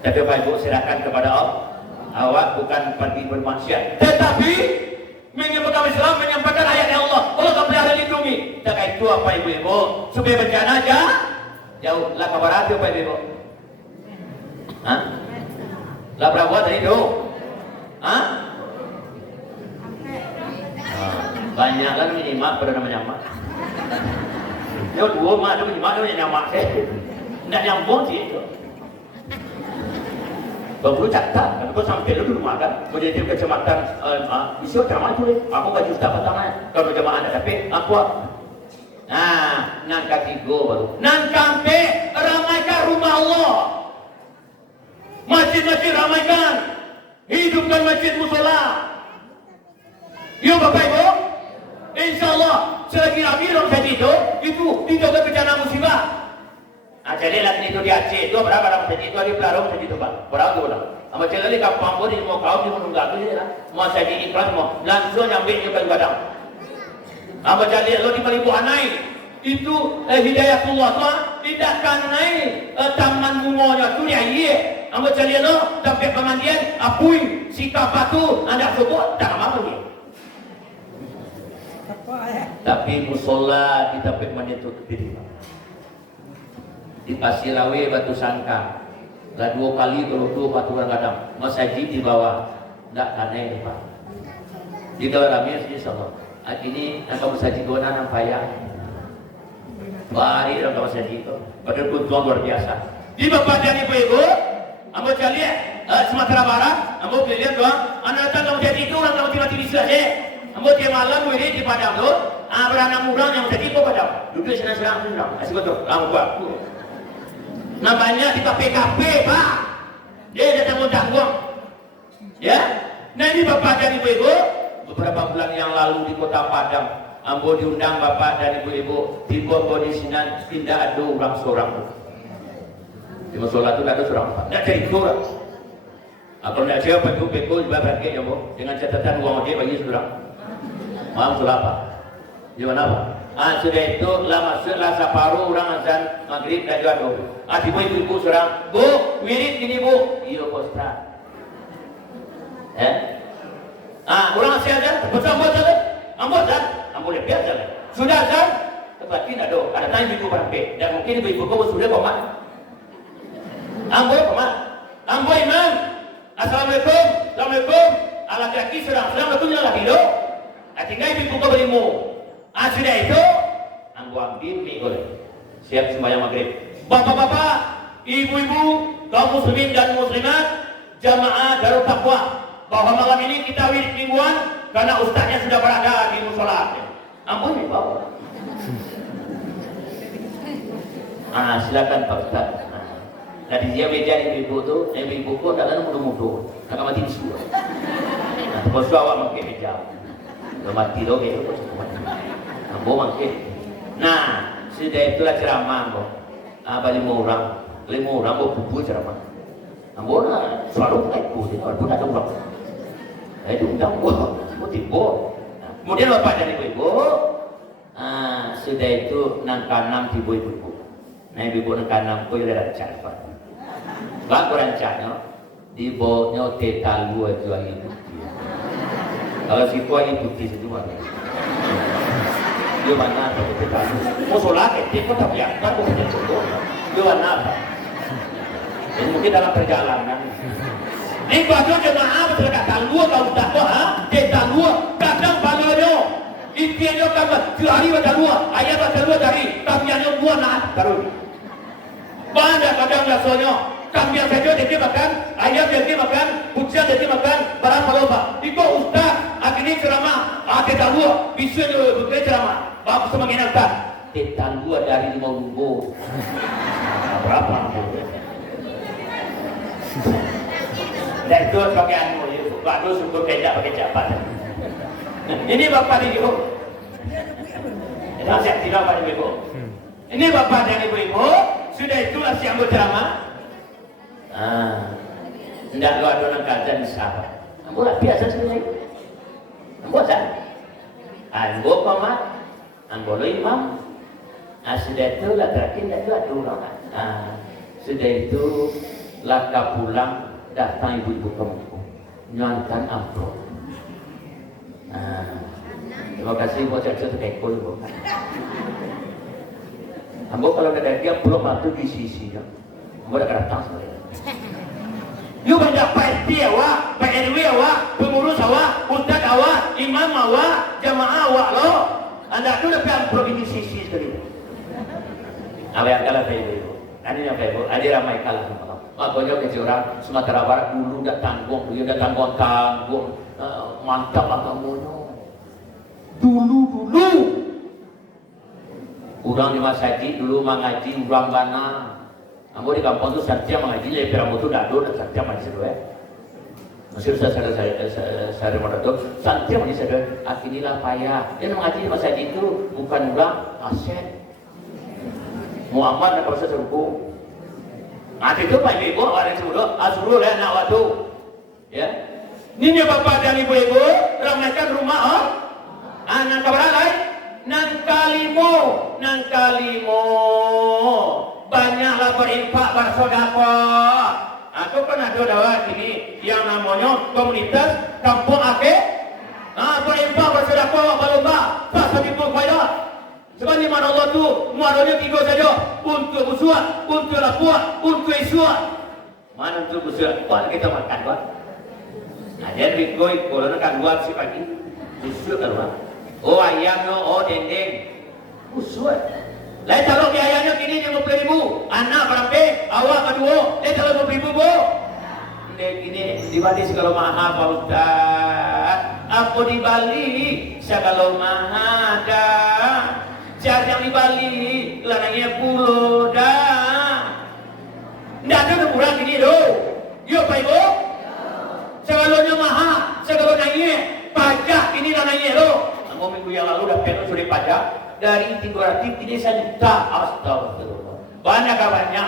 Tapi Bapak Ibu serahkan kepada Allah. Awak bukan pergi bermaksiat, tetapi menyampaikan Islam, menyampaikan ayat Allah. Allah tak boleh lindungi. Maka itu apa Ibu-ibu supaya bencana Jauh lah kabar apa ibu? Hah? Lah berapa tadi itu? Hah? Banyak kan menyimak pada namanya mak. Dia dua mak dia menyimak dia nyamak saya. Tidak nyambung sih itu. Baru cakap, kan kau sampai dulu rumah kan, kau jadi kecamatan, isu jamaah tu leh, aku baju dapat tangan, kalau jamaah ada tapi aku, nan katigo baru, nan kampe ramaikan rumah Allah, masjid-masjid ramaikan, hidupkan masjid musola, yuk bapak ibu, insyaallah selagi Nabi dalam masjid itu dijaga bencana musibah. Jadi lagi itu di Aceh itu berapa dalam masjid itu di Pelarong masjid itu pak berapa tu lah. Ama cila lagi kampung pun di mau kau di menunggak tu je lah. Mau saya di ikhlas mau langsung nyambil juga badang. Ama jadi lo di Malibu Anai itu hidayatullah tu tidak kan naik taman mungonya tu dia ye. Ama jadi lo sampai pemandian apui sikap batu anda sebut tak apa ni. Tapi musola di tempat mandi itu berdiri. Di Pasirawe Batu Sangka lah 2 kali kalau tu paturan kadang masjid di bawah tak aneh pak di bawah ramai sih sama ini nak masjid dua nanam payah bari dalam masjid itu pada kuntuan luar biasa di bapak dan ibu ambo cari Sumatera Barat ambo lihat doang anak datang dalam masjid itu orang dalam mati di sana ambo tiap malam wiri di Padang tu beranak murang yang masjid itu Padang duduk senang-senang asyik betul buat namanya di PKP pak dia datang tanggung ya nah ini bapak dan ibu-ibu beberapa bulan yang lalu di kota Padang ambo diundang bapak dan ibu-ibu tiba di sini tidak ada orang seorang di musola itu tidak ada seorang tidak ada itu orang kalau tidak siapa peko juga berakhir ya bu dengan catatan uang dia bagi seorang maaf musola apa gimana apa sudah itu lah masuklah separuh orang azan maghrib dan juga doa. Ibu-ibu seorang, bu, wirid ini bu, iya Ustaz. Orang asyik aja, betul buat jalan, ambo biar jalan. Sudah azan, tempat ini ada tanya ibu berapa, dan mungkin ibu kau sudah komat. Ambo komat, ambo imam, assalamualaikum, assalamualaikum, laki-laki assalamualaikum yang laki do, tinggal ibu kau berimu. Sudah itu, ambo ambil boleh siap sembahyang maghrib. Bapak-bapak, ibu-ibu, kaum muslimin dan muslimat, jamaah Darut Taqwa, bahwa malam ini kita wirid mingguan karena ustaznya sudah berada di musola. Ampun ya bapak. Silakan Pak Ustaz. Tadi dia meja ibu-ibu tu, ibu-ibu kok dalam mudu-mudu, nak mati di suara. Kalau awak makin meja, mati doh gitu. Ambo makin. Nah, sudah itulah ceramah ambo. 5 orang buku ceramah. Ambo lah selalu ikut, walaupun ada orang. Itu undang gua, timbul. Kemudian bapak dan ibu-ibu, sudah itu nangkanam ibu-ibu. Nah ibu-ibu nangkanam kau udah rancang pak. Bang rancangnya, di bawahnya teta lu jual ibu. Kalau si kau ikuti semua. Dia mana apa kita? Musola kita tak biar tak boleh contoh. Dia mana apa? Ini mungkin dalam perjalanan. Ini baju jemaah betul kata lu kalau tak tahu, kita lu kadang balonyo. Intinya kamu hari baca lu, ayat baca lu dari kamiannya lu nak terus. Banyak kadang dasarnya. Kamian saja dia makan, ayam dia makan, hujan dia makan, barang loba. Iko ustaz, akhirnya ceramah, kita lu bisa bekerja ceramah. Bapak semakin ustaz, kita lu dari 5.000. Berapa? Dan itu sebagai anu, baru syukur beda pakai cepat. Ini bapak dan ibu. Saya tidak pada ibu. Ini bapak dan ibu-ibu sudah itulah siang berceramah. Tidak lu ada orang kajian sahabat. Ambo lah biasa sebenarnya. Ambo sah. Ambo pamat. Ambo lo imam. Sudah itu lah terakhir itu ada orang. Sudah itu laka pulang datang ibu-ibu kamu. Nyontan amplop. Terima kasih buat cerita tekul bu. Ambo kalau ada dia pulau mantu di sisi ya. Ambo udah datang sebenarnya. Yuk banyak Pak RT awak, Pak RW awak, pengurus awak, ustad awak, imam awak, jamaah awak lo. Anda tu dapat provinsi sisi sekali. Alian kalah ibu. Ini yang ibu, ada ramai kalah. Makanya kecil orang Sumatera Barat dulu dah tanggung, dia dah tanggung, mantap lah kamunya. Dulu. Orang di masjid dulu mengaji orang mana. Ambo di kampung tu satya mengaji le peramu tu dado dan satya mengaji sedoi. Masih saya mana tu satya mengaji sedoi. Akhirnya payah. Dia mengaji di masjid itu bukan orang aset. Muhammad nak proses hukum. Nanti itu Pak Ibu orang suruh lah nak waktu. Ya. Ini bapak dan ibu-ibu ramaikan rumah anak kabar lain. Nang kalimo. Banyaklah berinfak bersedekah. Aku kan ada dakwah ini yang namanya komunitas Kampung Ake. Berinfak bersedekah balumba. Tak sebibu faedah. Sebab di mana Allah tu muaranya 3 saja. Untuk usuat, untuk lapuat, untuk isuat. Mana untuk usuat? Buat kita makan buat. Nah dia berikut kalau nak buat si pagi. Usuat kan. Oh ayamnya, oh dendeng. Usuat. Lain kalau biayanya kini 50.000, anak berapa? Awak kedua. Kalau 50.000 bu. Kini di Bali segala mahal Pak Ustaz. Apa di Bali segala mahal dah. Jar yang di Bali larangnya pulau dah. Nggak ada kurang gini doh. Yo Pak Ibu. Segalanya mahal, segala naiknya pajak ini naiknya loh. Anggo minggu yang lalu dah penuh sudah pajak. Dari 300 ini 1 juta. Astagfirullah. Banyak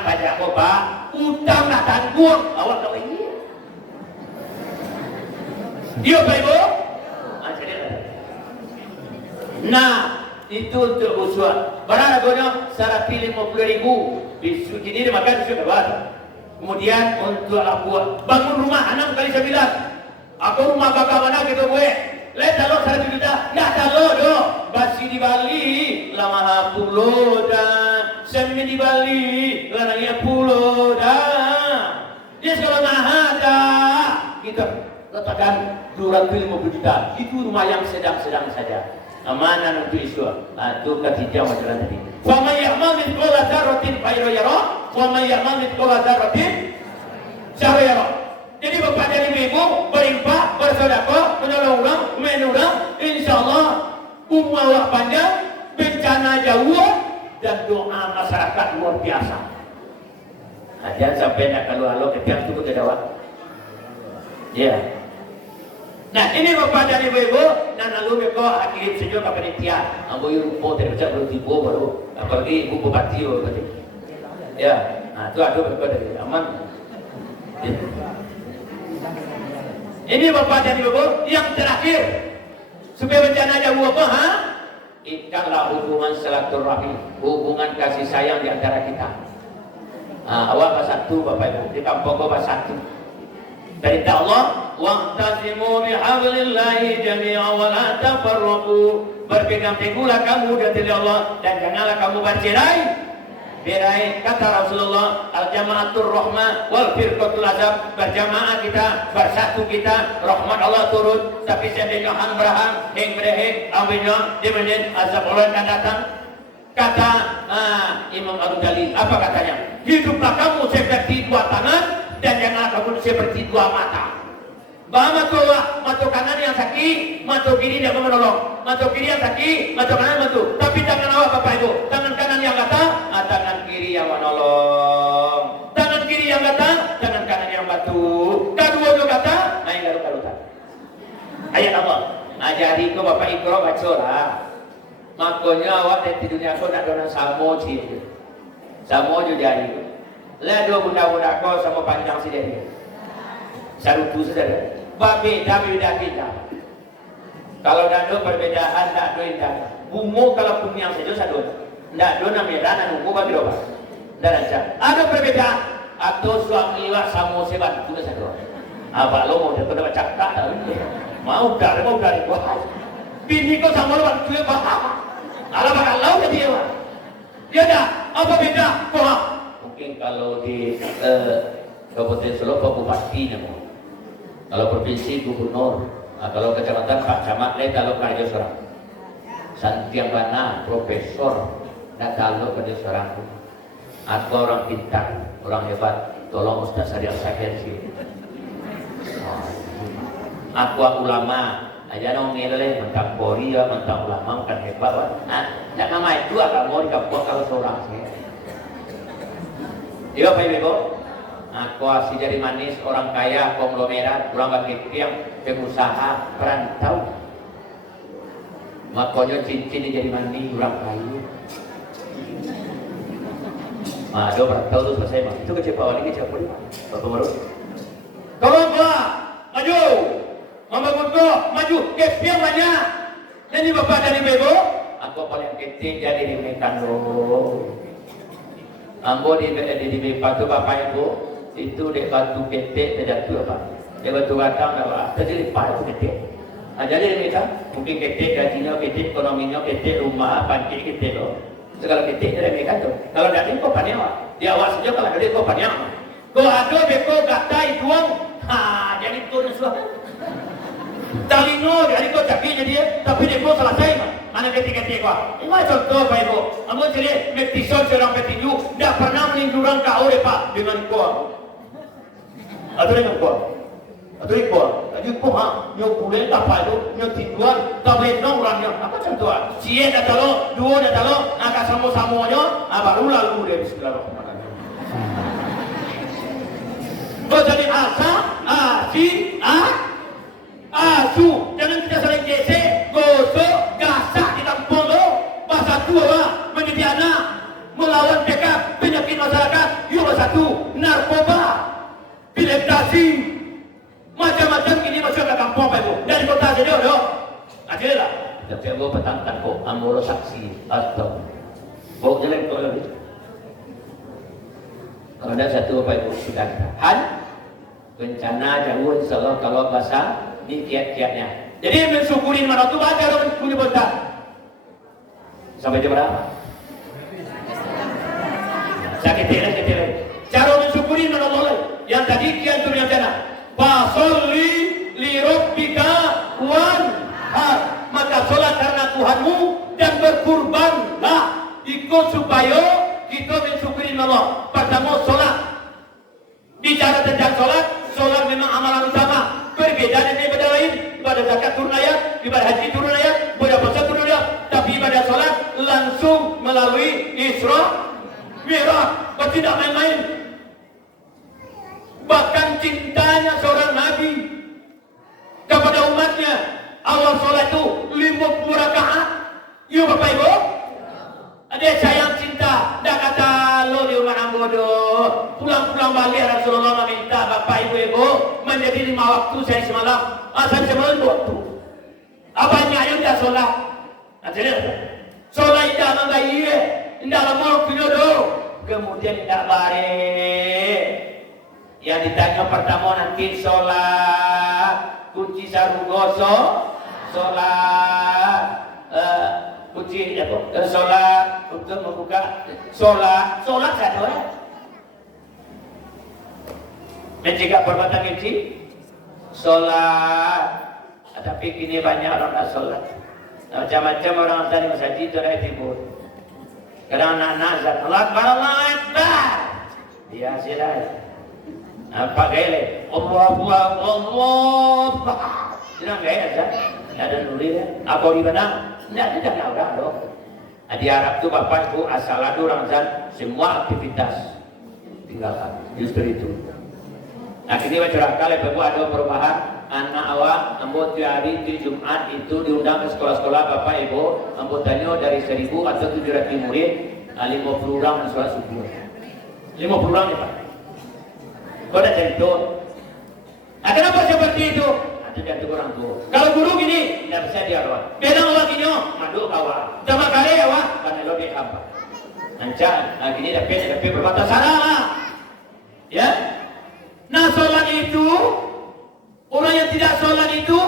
pajak kok Pak. Utang nak tanggung. Awak tahu ini? Dia Pak Ibu? Nah, itu untuk usual. Barang harganya 150.000. Di sini dimakan sudah dapat. Kemudian untuk lapuan. Bangun rumah 6 kali 9. Aku rumah kakak mana gitu gue. Lihat kalau 100 juta, nggak tahu doh. Basi di Bali, lama pulau dah. Semi di Bali, larangnya pulau dah. Dia sekolah mahal dah. Kita letakkan 250 juta. Itu rumah yang sedang-sedang saja. Amanah untuk isu. Itu ketiga masalah tadi. Wa may ya'mal mithqala dzarratin khairan yarah, wa may ya'mal mithqala dzarratin syarran yarah. Jadi bapak dan ibu berinfak, bersedekah, menolong orang, menurang, insyaallah umur awak panjang, bencana jauh dan doa masyarakat luar biasa. Jangan sampai nak kalau ketiak tu kita jawab. Ya. Nah ini bapak dan ibu dan lalu mereka akhirnya sejauh ke panitia. Ambo rupo tidak bisa tipu baru. Apalagi ibu bupati berarti. Ya. Nah itu ada mereka dari aman. Ya. Ini bapak dan ibu yang terakhir supaya bencana jauh apa? Ikatlah hubungan silaturahmi, hubungan kasih sayang di antara kita. Awak bersatu bapak ibu di kampung bersatu. Perintah Allah, wa'tasimu bihablillahi jami'an wa la tafarraqu. Berpegang teguhlah kamu dari Allah dan janganlah kamu bercerai. Berai kata Rasulullah, al-jama'atur rahmah wal firqatul azab. Berjamaah kita, bersatu kita, rahmat Allah turun. Tapi seandainya hang berahang, heng bereheng, ambilnya dimenin azab Allah akan datang. Kata Imam Al-Ghazali, apa katanya? Hiduplah kamu seperti 2 tangan dan janganlah kamu seperti 2 mata. Bahwa mata kanan yang sakit, mata kiri dia menolong. Mata kiri yang sakit, mata kanan bantu. Tapi tangan awak Bapak Ibu, tangan kanan yang kata, tangan kiri yang menolong. Tangan kiri yang kata, tangan kanan yang bantu. Kedua-dua kata, naik lalu-lalu. Ayat Allah, ajari ko Bapak Ibu baca lah. Makanya awak di dunia ko nak dona samo cik. Samo jo jari. Lah dua bunda-bunda ko sama panjang si dia. Sarutu saudara. Beda. Kalau dado perbedaan, dado indah. Bungo kalau punya saja satu. Dado namanya dana nunggu bagi doa. Dan aja. Ada perbedaan. Atau suami liwat samo sebat itu satu. Apa lo mau dapat cakap tak? Mau dari wah. Bini kau sama lo waktu itu apa? Alah bakal lau jadi apa? Dia dah. Apa beda? Kok? Mungkin kalau di Kabupaten Solo Pak Bupati namanya. Kalau provinsi gubernur, kalau kecamatan Pak Camat, kalau kerja seorang. Santiang Bana, profesor, dan kalau kerja seorang. Atau orang pintar, orang hebat, tolong Ustaz Sadiq Syakir sih. Aku ulama, aja dong nilai mentang Polri ya, mentang ulama kan hebat. Nah, nama itu agak mau dikapok kalau seorang sih. Iya Pak Ibu. Aku asli dari manis, orang kaya, konglomerat, orang bagi yang pengusaha, perantau. Makanya cincin jadi mandi, orang kayu. Ada perantau itu selesai mah. Itu kecepawan ini kecepawan ini. Bapak Maruf. Kawan Pak, maju. Mama Gunto, maju. Kepiang banyak. Jadi Bapak dari Bebo, aku paling kecil jadi dimekan loh. Ambo di batu Bapak Ibu. Itu dek batu ketek terjatuh apa? Dek batu batang apa? Terjadi lipat itu ketek. Jadi mereka mungkin ketek gajinya, ketek ekonominya, ketek rumah, panci ketek loh. Segala ketek dari mereka tuh. Kalau dari kau panen dia awas saja kalau dari kau panen. Kau ada beko kata ituang, jadi kau nasuh. Talino dari kau cakinya dia, tapi dia kau selesai mah. Mana ketik-ketik kau? Ini contoh Pak Ibu. Ambo jadi metison seorang petinju, tidak pernah meninjuran kau deh Pak dengan kau. Atau dengan kau? Atau ikut? Jadi kau nyo kulen apa itu? Nyo tiduan, tapi nong orangnya apa contoh? Cie dah talo, dua dah talo, angkat samo-samonya, baru lalu dia Bismillahirrahmanirrahim. Kau jadi asa, asu, jangan kita saling gesek, gosok, gasak di kampung lo, bahasa tua, menjadi anak, melawan penyakit masyarakat, yuk satu, narkoba, pilektasi, macam-macam ini masuk ke kampung apa itu, dari kota jadi loh, aja lah, tapi aku petang-petang kok, amoro saksi, atau, bawa jalan kau lagi. Kalau ada satu apa itu sudah tahan, bencana jauh, insyaallah kalau basah. Ini kiat-kiatnya. Jadi mensyukuri mana tu baca orang punya bontak. Sampai jam berapa? Sakit Cara mensyukuri mana Allah. Yang tadi kian tu yang sana. Fasolli li rabbika wanhar. Maka solat karena Tuhanmu dan berkurbanlah. Ikut supaya kita mensyukuri Allah. Pertama solat. Bicara tentang solat memang amalan utama. Berbeda dengan ibadah lain, ibadah zakat turun ayat, ibadah haji turun ayat, ibadah puasa turun ayat, tapi ibadah salat langsung melalui Isra Mi'raj, tidak main-main. Bahkan cintanya seorang nabi kepada umatnya, awal salat itu 50 rakaat. Yuk Bapak Ibu, ada sayang cinta, dah kata lo di rumah yang bodoh. Pulang-pulang balik Rasulullah meminta Bapak Ibu menjadi 5 waktu saya semalam. Saya semalam 2 waktu. Abangnya ayo dah solat. Jadi solat dah manggai indah lama kilodo. Kemudian tidak balik. Yang ditanya pertama nanti solat kunci sarung gosok, solat kunci apa? Solat untuk membuka solat satu ya. Mencegah perbuatan keji, solat. Tapi kini banyak orang tak solat. Macam-macam orang tadi masjid itu ada tibur. Kadang anak-anak azan, Allah Akbar. Dia silai. Apa gaya? Allah. Jangan gaya azan. Ada nuri ya. Apa di mana? Tidak ada orang dong. Di Arab tu Bapak Ibu asal ada orang azan, semua aktivitas tinggalkan. Justru itu. Akhirnya masyarakat lepas ada perubahan. Anak awak, ambo hari di Jumat itu diundang ke sekolah-sekolah Bapak Ibu. Ambo tanya dari 1000 atau 700 murid, 50 orang sholat subuh. 50 orang ya Pak. Kau dah contoh. Kenapa seperti itu? Itu jatuh orang tua. Kalau guru gini, tidak bisa dia awak. Beda awak gini, madu awak. Sama kali awak, karena lo dia apa? Ancan, gini dapat berbatas salah. Ya. Nah sholat itu, orang yang tidak sholat itu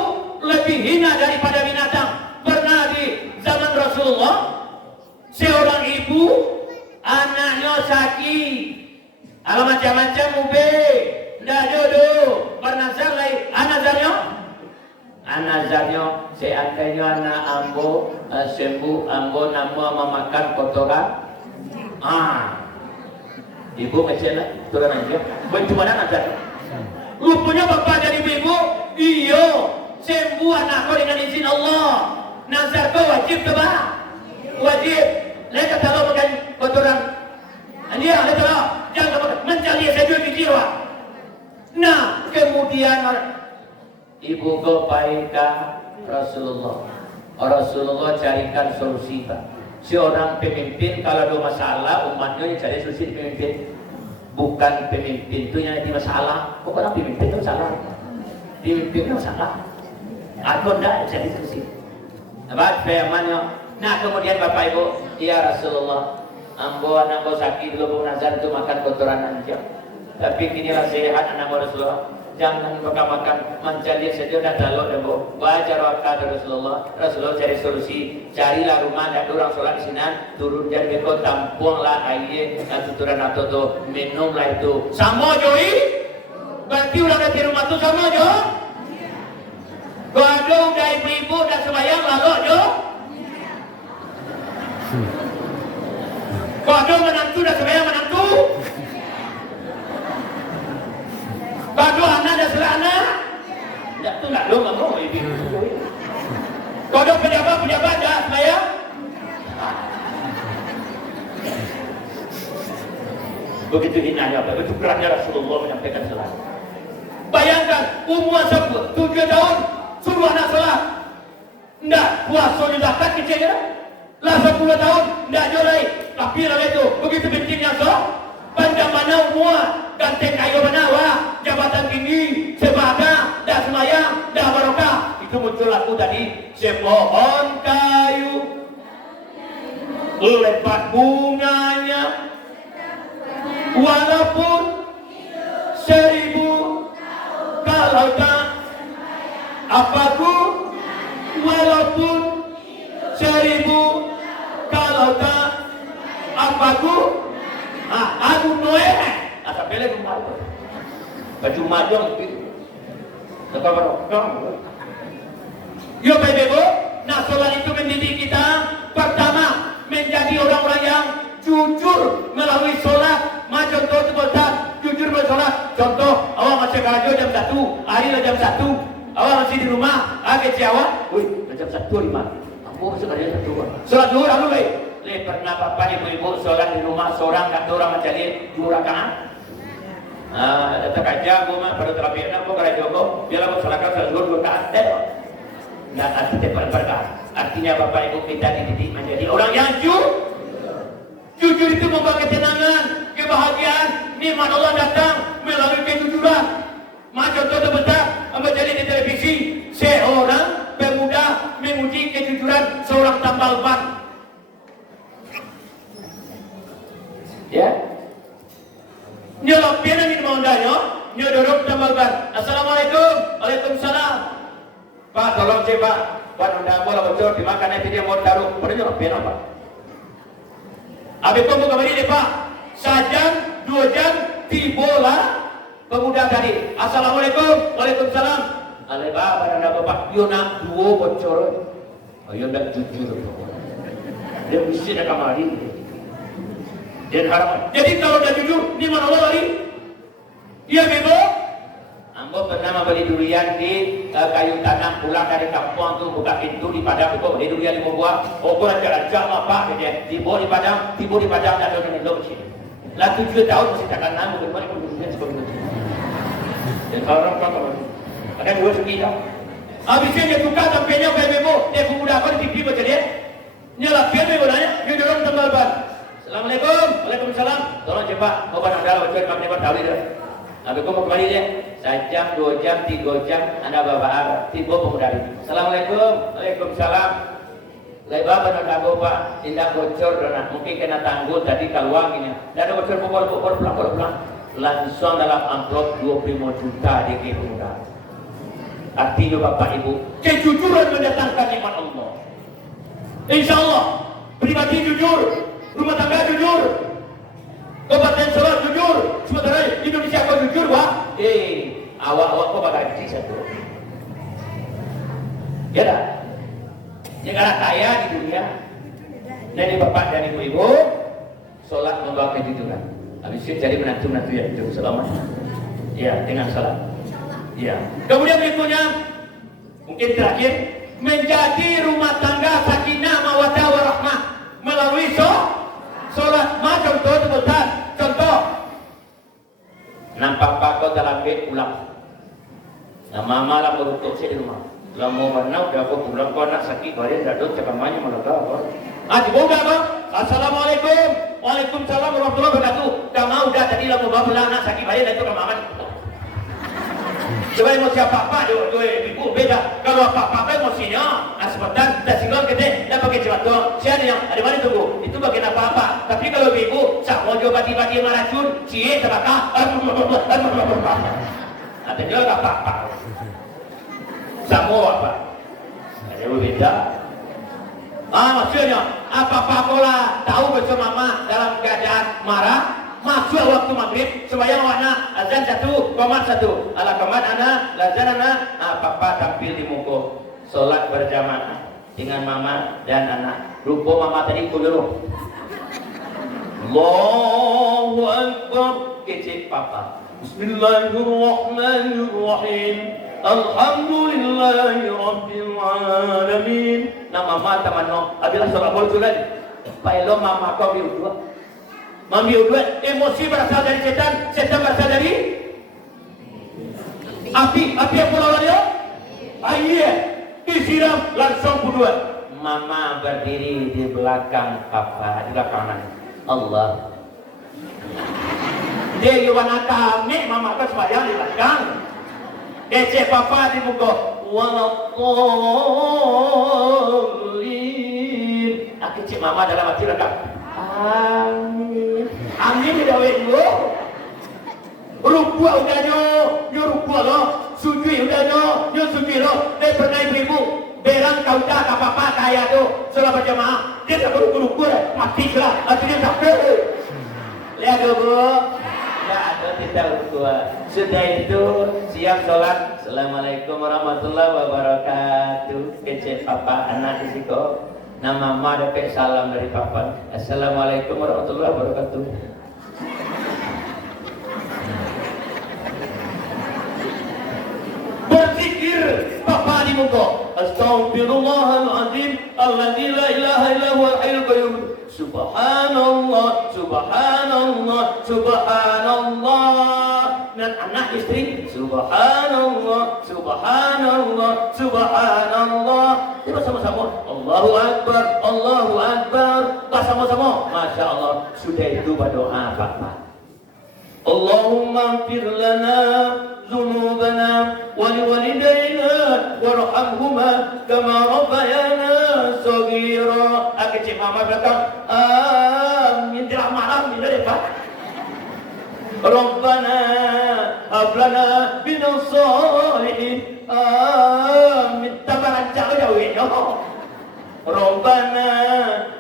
lebih hina daripada binatang. Pernah di zaman Rasulullah, seorang ibu, anaknya sakit, kalau macam-macam ube, ndak jodoh, bernazar lagi, anazarnya, seandainya anak ambo sembuh, ambo nama memakan kotoran, ibu kecil lah, turun aja, bagaimana nazar? Rupanya bapak dan ibu, iyo, sembuh anakku dengan izin Allah, nazar kau wajib ke bah? Wajib. Lihat kalau makan kotoran. Dia lihat kalau jangan mencari saja di jiwa. Nah, kemudian ibu kau paika Rasulullah. Rasulullah carikan solusi pak. Seorang pemimpin kalau ada masalah umatnya cari solusi di pemimpin. Bukan pemimpin itu yang ada masalah. Bukan pemimpin itu salah. Pemimpin itu salah. Aku tidak cari solusi. Apa firman-Nya? Nah kemudian Bapak Ibu, ya Rasulullah, ambo sakit belum nazar itu makan kotoran aja. Tapi kinilah sehat anak Rasulullah. Jangan makan mencari saja dah dalok dan bu. Baca rakaat Rasulullah. Rasulullah cari solusi. Carilah rumah dan orang sholat di sini. Turun dan beko tampuanglah air tuturan atau tu minumlah itu. Sama joi. Berarti ulang di rumah tu sama jo. Gadung dari ibu dan sembahyang lalu jo. Kado menantu dan sembahyang menantu. Kado anak dan sebelah anak. Tidak tu nak dong mau ibu. Kado pejabat dah sembahyang. Begitu hinanya, begitu beratnya Rasulullah menyampaikan salat. Bayangkan umur 7 tahun suruh anak salat. Tidak puasa zakat kecil ya. Lah 10 tahun tidak jolai. Tapi lah itu begitu pentingnya panjang mana umur, ganteng kayu mana wah, jabatan tinggi, sebaga, dah semayang, dah barokah. Itu muncul aku tadi, sepohon kayu, lebat bunganya, walaupun 1000 kalau tak apaku, walaupun 1000 kalau tak apaku, aku noe, asal bela rumah itu, baju majang itu, tak barokah. Yo Bapak, nah solat itu mendidik kita pertama menjadi orang-orang yang jujur melalui solat. Macam contoh itu jujur bersolat. Contoh, awak masih kerja jam 1, hari lah jam 1, awak masih di rumah, agak awak, jam 1:05. Oh, sekali satu. Solat zuhur aku baik. Pernah bapak ibu-ibu solat di rumah seorang kat orang macam ni 2 rakaat. Datang kerja aku mah pada terapi nak aku kerja aku. Biarlah aku solatkan solat zuhur 2 rakaat. Nah, artinya bapak ibu kita dididik menjadi orang yang jujur itu membawa ketenangan, kebahagiaan. Nikmat Allah datang melalui kejujuran. Macam contoh besar menjadi di televisi seorang pemuda menguji kejujuran seorang tambal ban. Ya, nyolok piana ni maundanya, nyodorok tambal ban. Assalamualaikum, waalaikumsalam. Pak, tolong cek Pak, unda bola bocor dimakan nanti dia mau taruh. Pada nyolok piana Pak. Habis tunggu kembali ni Pak, 1 jam, 2 jam, tibola pemuda tadi. Assalamualaikum, waalaikumsalam. Aleba pada bapak, yo nak 2 bocor. Ayo nak jujur. Dia mesti nak kamari. Dan harapan. Jadi kalau dah jujur, di mana Allah lari? Iya bebo. Ambo pernah beli durian di kayu tanam pulang dari kampung tu buka pintu di Padang itu beli durian di buah. Oh gua raja apa dia? Tiba di Padang dah ada dulu sini. Lah 7 tahun masih takkan nama bagaimana pun durian seperti itu. Dan orang apa? Ada 2 segi dah. Habisnya dia tukar tampilnya kayak bebo. Dia pemuda apa di TV macam dia? Nyalapian bebo nanya, dia dorong tambal ban. Assalamualaikum, waalaikumsalam. Tolong cepat, mau pada anda wajib kami dapat tahu dia. Habis aku mau kembali dia. 1 jam, 2 jam, 3 jam, anda bawa tiba pemuda ini. Assalamualaikum, waalaikumsalam. Lebar pada tahu Pak, tindak bocor dan mungkin kena tanggul tadi keluar gini. Dan ada bocor pukul pulang. Langsung dalam amplop 25 juta di pemuda. Artinya Bapak Ibu, kejujuran mendatangkan nikmat Allah. Insya Allah, pribadi jujur. Rumah tangga jujur, Kabupaten Solo jujur, sementara Indonesia kau jujur Pak. Awak-awak kau bakal kecil satu. Ya dah. Negara kaya di dunia. Dari bapak dan ibu-ibu sholat membawa kejujuran. Habis itu jadi menantu-menantu yang jujur selama. Ya, dengan salat. Ya. Kemudian berikutnya mungkin terakhir menjadi rumah tangga sakinah mawaddah warahmah melalui sholat. Contoh sebutan. Contoh. Nampak pak kau dalam bed pulang. Nah, mama lah berutuk saya di rumah. Kalau mau mana udah aku pulang kau nak sakit badan dah dot cakamannya melega kau. Dibuka kau. Assalamualaikum. Waalaikumsalam warahmatullahi wabarakatuh. Dah mau dah tadi lah mau pulang nak sakit badan dah tu mama. Coba mau siapa apa dua ibu beda. Kalau apa emosinya, sebentar dah singgah gede, dah pakai cepat. Siapa yang ada mana tunggu? Itu bagian apa? Tapi kalau ibu, sak mau coba tiba-tiba meracun, cie terbakar. Ada juga apa? Semua apa? Ada beda. Maksudnya apa pola tahu bersama mama dalam keadaan marah. Masuk waktu maghrib sembahyang warna azan 1,1 ala kamat ana lazan ana papa tampil di muka sholat berjamaah dengan mama dan anak rupa mama tadi dulu Allahu Akbar kecil papa Bismillahirrahmanirrahim Alhamdulillahi Rabbil Alamin nama mama teman-teman abilah sholat boleh pailo mama kau biudua mengambil duit, emosi berasal dari setan berasal dari api yang pulau dia iya, disiram langsung berdua mama berdiri di belakang papa, di belakang Allah dia yuwana kami, mama kan sembahyang di belakang kece papa di muka walaupun kece mama dalam hati rekam Amin tidak wetmu. Rukua udah nyo rukua lo, sujui udah nyo sujui lo. Dia pernah ibu berang kau dah apa kaya tu, salah berjamaah. Dia tak rukua, hati lah, hatinya tak boleh. Lihat bu, tak ada tidak rukua. Sudah itu siap sholat. Assalamualaikum warahmatullahi wabarakatuh. Kecil papa anak di situ. Nama mama dapat salam dari papa. Assalamualaikum warahmatullahi wabarakatuh. Berzikir papa di muka. Astaghfirullahaladzim alladzi la ilaha illa huwal hayyul qayyum. Subhanallah, subhanallah, subhanallah. Dan anak istri subhanallah, subhanallah, subhanallah. Kita sama-sama Allahu Akbar, Allahu Akbar. Kita sama-sama Masya Allah. Sudah itu berdoa papa. Allahumma ighfir lana ذنوبنا ولوالدينا وارحمهما كما ربيانا صغيرا. Kecil mama belakang. Amin. Tidak malam ini deh Pak. Rabbana hab lana minas shalihin. Amin. Tabaran jauh jauhnya. Rabbana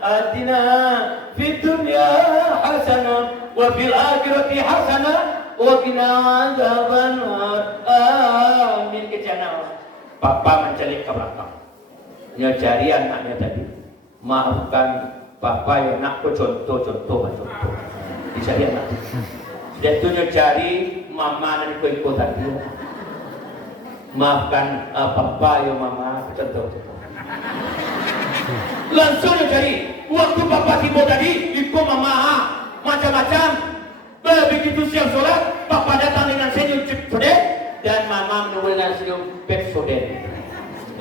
atina fid dunya hasanah wa fil akhirati hasanah Wakina adzabannar. Amin. Kejana papa mencelik ke belakang nyari anaknya tadi. Maafkan papa ya nak contoh bisa lihat nak dia tu nyari mama dan ikut tadi. Maafkan papa ya mama contoh langsung nyari waktu papa tiba tadi ikut mama macam-macam. Begitu siap sholat, papa datang dengan senyum cepat dan mama menunggu dengan senyum pepsoden.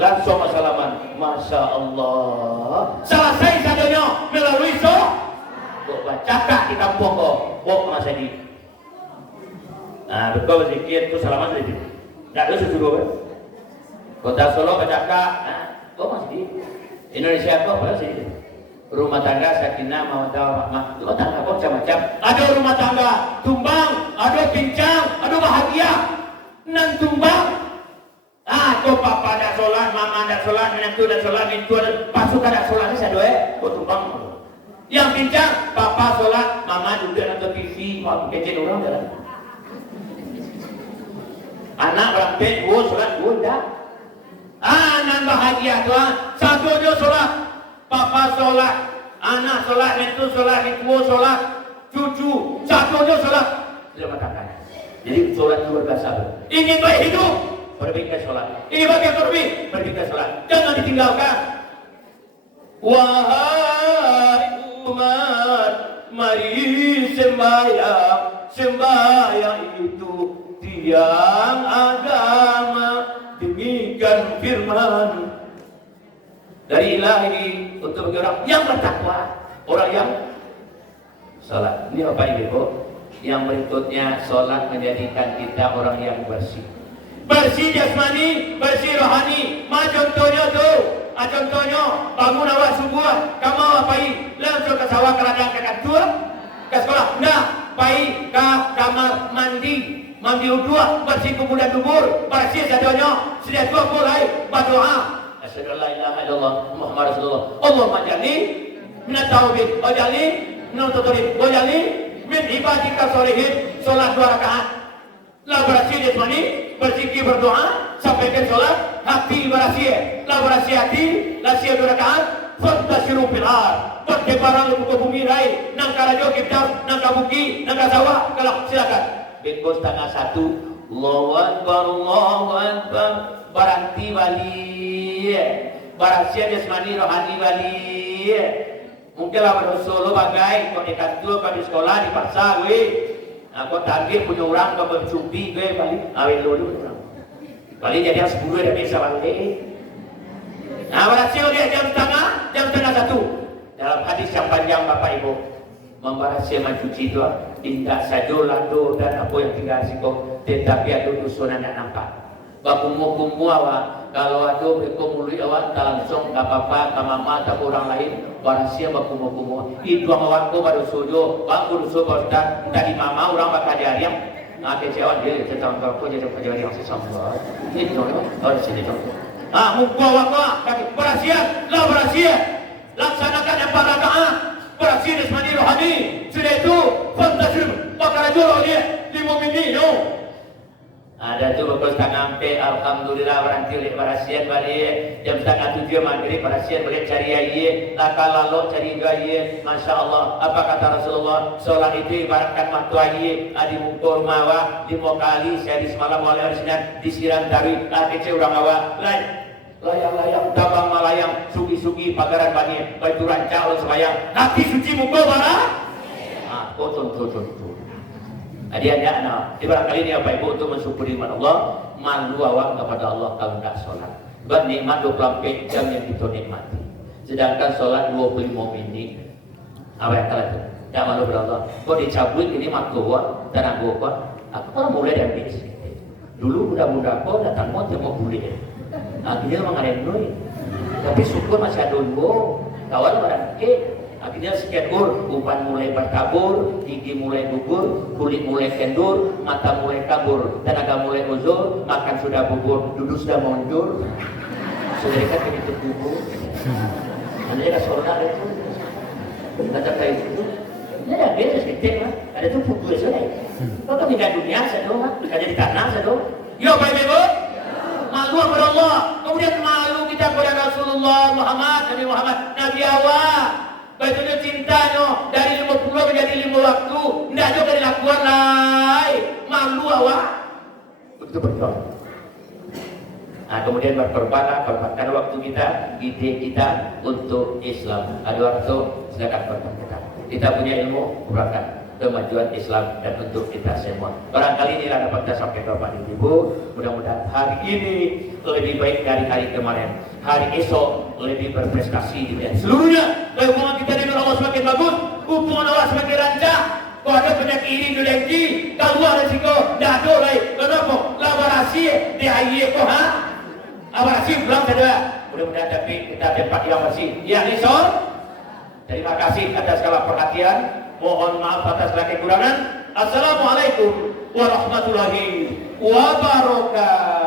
Langsung salaman, masya Allah. Selesai sadonya melalui kok bacakan di kampung kok masa ini. Nah, betul zikir itu salaman dari situ. Tidak ada susuruh. Kota Solo bacakan, kok masih Indonesia kok masih rumah tangga sakinah mawaddah warahmah. Rumah tangga kok macam-macam. Ada rumah tangga tumbang, ada pincang, ada bahagia. Nan tumbang. Kok papa dah solat, mama dah solat, menantu dah solat, itu ada pasukan dah solat ni saya kok tumbang. Yang pincang, papa solat, mama duduk nonton TV. mau kecil orang dalam. Anak berangkat, sholat dah. Anak bahagia tuan. Satu dia sholat, papa sholat, anak sholat, itu sholat, itu sholat, cucu, satu dia sholat. Sudah katakan. Jadi sholat luar biasa. Ingin baik hidup, perbaiki sholat. Ingin baik korbi, perbaiki sholat. Jangan ditinggalkan. Wahai umat, mari sembahyang, sembahyang itu tiang agama, demikian firman dari Ilahi untuk bagi orang yang bertakwa, orang yang sholat. Ini apa ini, Bu? Yang berikutnya, sholat menjadikan kita orang yang bersih. Bersih jasmani, bersih rohani. Contohnya tuh, contohnya bangun awal subuh, kamu apai langsung ke sawah ke ladang ke kantor, ke sekolah. Nah, pai ke kamar mandi, mandi udua, bersih kubu dan dubur, bersih sadonya, sedia tua mulai berdoa. Asyhadu an la ilaha illallah Muhammad Rasulullah. Allahumma jalni minat tauhid, waj'alni minat tathhir, waj'alni min ibadika sholihin. Salat 2 rakaat. La bersih jasmani, berzikir berdoa, sampaikan salat, hati bersih. La bersih hati, la sia 2 rakaat, fantasiru fil ard. Bertebaran di muka bumi rai, nang karajo kita, nang kabuki, nang sawah, kalau silakan. Bengko 1:30, Allahu Akbar, Allahu Akbar. Baranti wali, barasia jasmani rohani wali. Mungkin lah pada Solo bagai, kau di kantor, kau di sekolah, di pasar, aku target punya orang, kau bercumpi, gue balik, awet dulu orang. Balik jadi yang 10 dah bisa balik. Nah, barasia dia jam setengah 1. Dalam hadis yang panjang Bapak Ibu, membarasia mencuci itu, tidak saja lado dan apa yang tinggal siko, tetapi ada usulan yang nampak. Bakumu awak, kalau ada mereka mului awak, tak langsung ke papa, ke mama, tak orang lain, barasia bakumu. Itu awak ko baru sujo, bangun sujo berdat, tadi mama orang bakal diariam, kecewa dia, tentang kau jadi kejadian yang sesama. Ini contoh, harus ini contoh. Muka awak ko, barasia, lah barasia, laksanakan yang rakaat, barasia jasmani rohani, sudah itu, fantasir, bakal jual dia, 5 mini, no. Ada tu bagus tangan pe, alhamdulillah berhenti oleh parasian balik jam 6:30 maghrib parasian balik cari aye, laka lalu cari gaye, masya Allah. Apa kata Rasulullah? Solat itu ibaratkan matu aye, adi mukul mawa 5 kali sehari semalam oleh harusnya disiram dari kece orang awak lain. Layang-layang, tabang malayang, sugi-sugi pagaran bani, baitu rancak oleh semayang, hati suci mukul barang. Contoh. Adik-adik anak, di barangkali ini apa ibu untuk mensyukuri iman Allah, malu awak kepada Allah kalau tidak sholat. Buat nikmat 24 jam yang kita nikmati. Sedangkan sholat 25 menit, apa yang kalah itu? Tidak malu kepada Allah. Kok dicabut ini makluwa, dan aku apa? Aku kalau mulai dari bisnis. Dulu budak-budak kok datang mau mau boleh. Akhirnya mengadain duit. Tapi syukur masih ada dulu. Kawan barang akhirnya sekian umpan mulai bertabur, gigi mulai gugur, kulit mulai kendur, mata mulai kabur, tenaga mulai uzur, makan sudah bubur, duduk sudah mundur. Sudah kan begitu bubur. Ada yang sorga itu. Kata kayak itu. Ini ada beda sedikit mah. Ada tuh bubur saja. Kau tidak dunia saja mah, ada di tanah saja. Yo Pak Ibu. Malu kepada Allah. Kemudian malu kita kepada Rasulullah Muhammad, Nabi Muhammad, Nabi awal. Betulnya cintanya dari 50 menjadi 5 waktu. Tidak juga dari lakuan lain. Malu awak. Begitu berjuang. Nah, kemudian berkorbankan waktu kita, ide kita untuk Islam. Ada waktu, silakan korban kita punya ilmu, korbankan kemajuan Islam dan untuk kita semua. Barangkali inilah dapat kita sampaikan kepada Ibu. Mudah-mudahan hari ini lebih baik dari hari kemarin. Hari esok lebih berprestasi dan seluruhnya. Hubungan kita dengan Allah semakin bagus, hubungan Allah semakin lancar. Kalau ada penyakit ini dolengki, keluar resiko, dah ada lagi. Kenapa? Laborasi dia ko ha? Laborasi belum ada. Mudah-mudahan tapi kita dapat yang bersih. Ya Nisor. Terima kasih atas segala perhatian. Mohon maaf atas segala kekurangan. Assalamualaikum warahmatullahi wabarakatuh.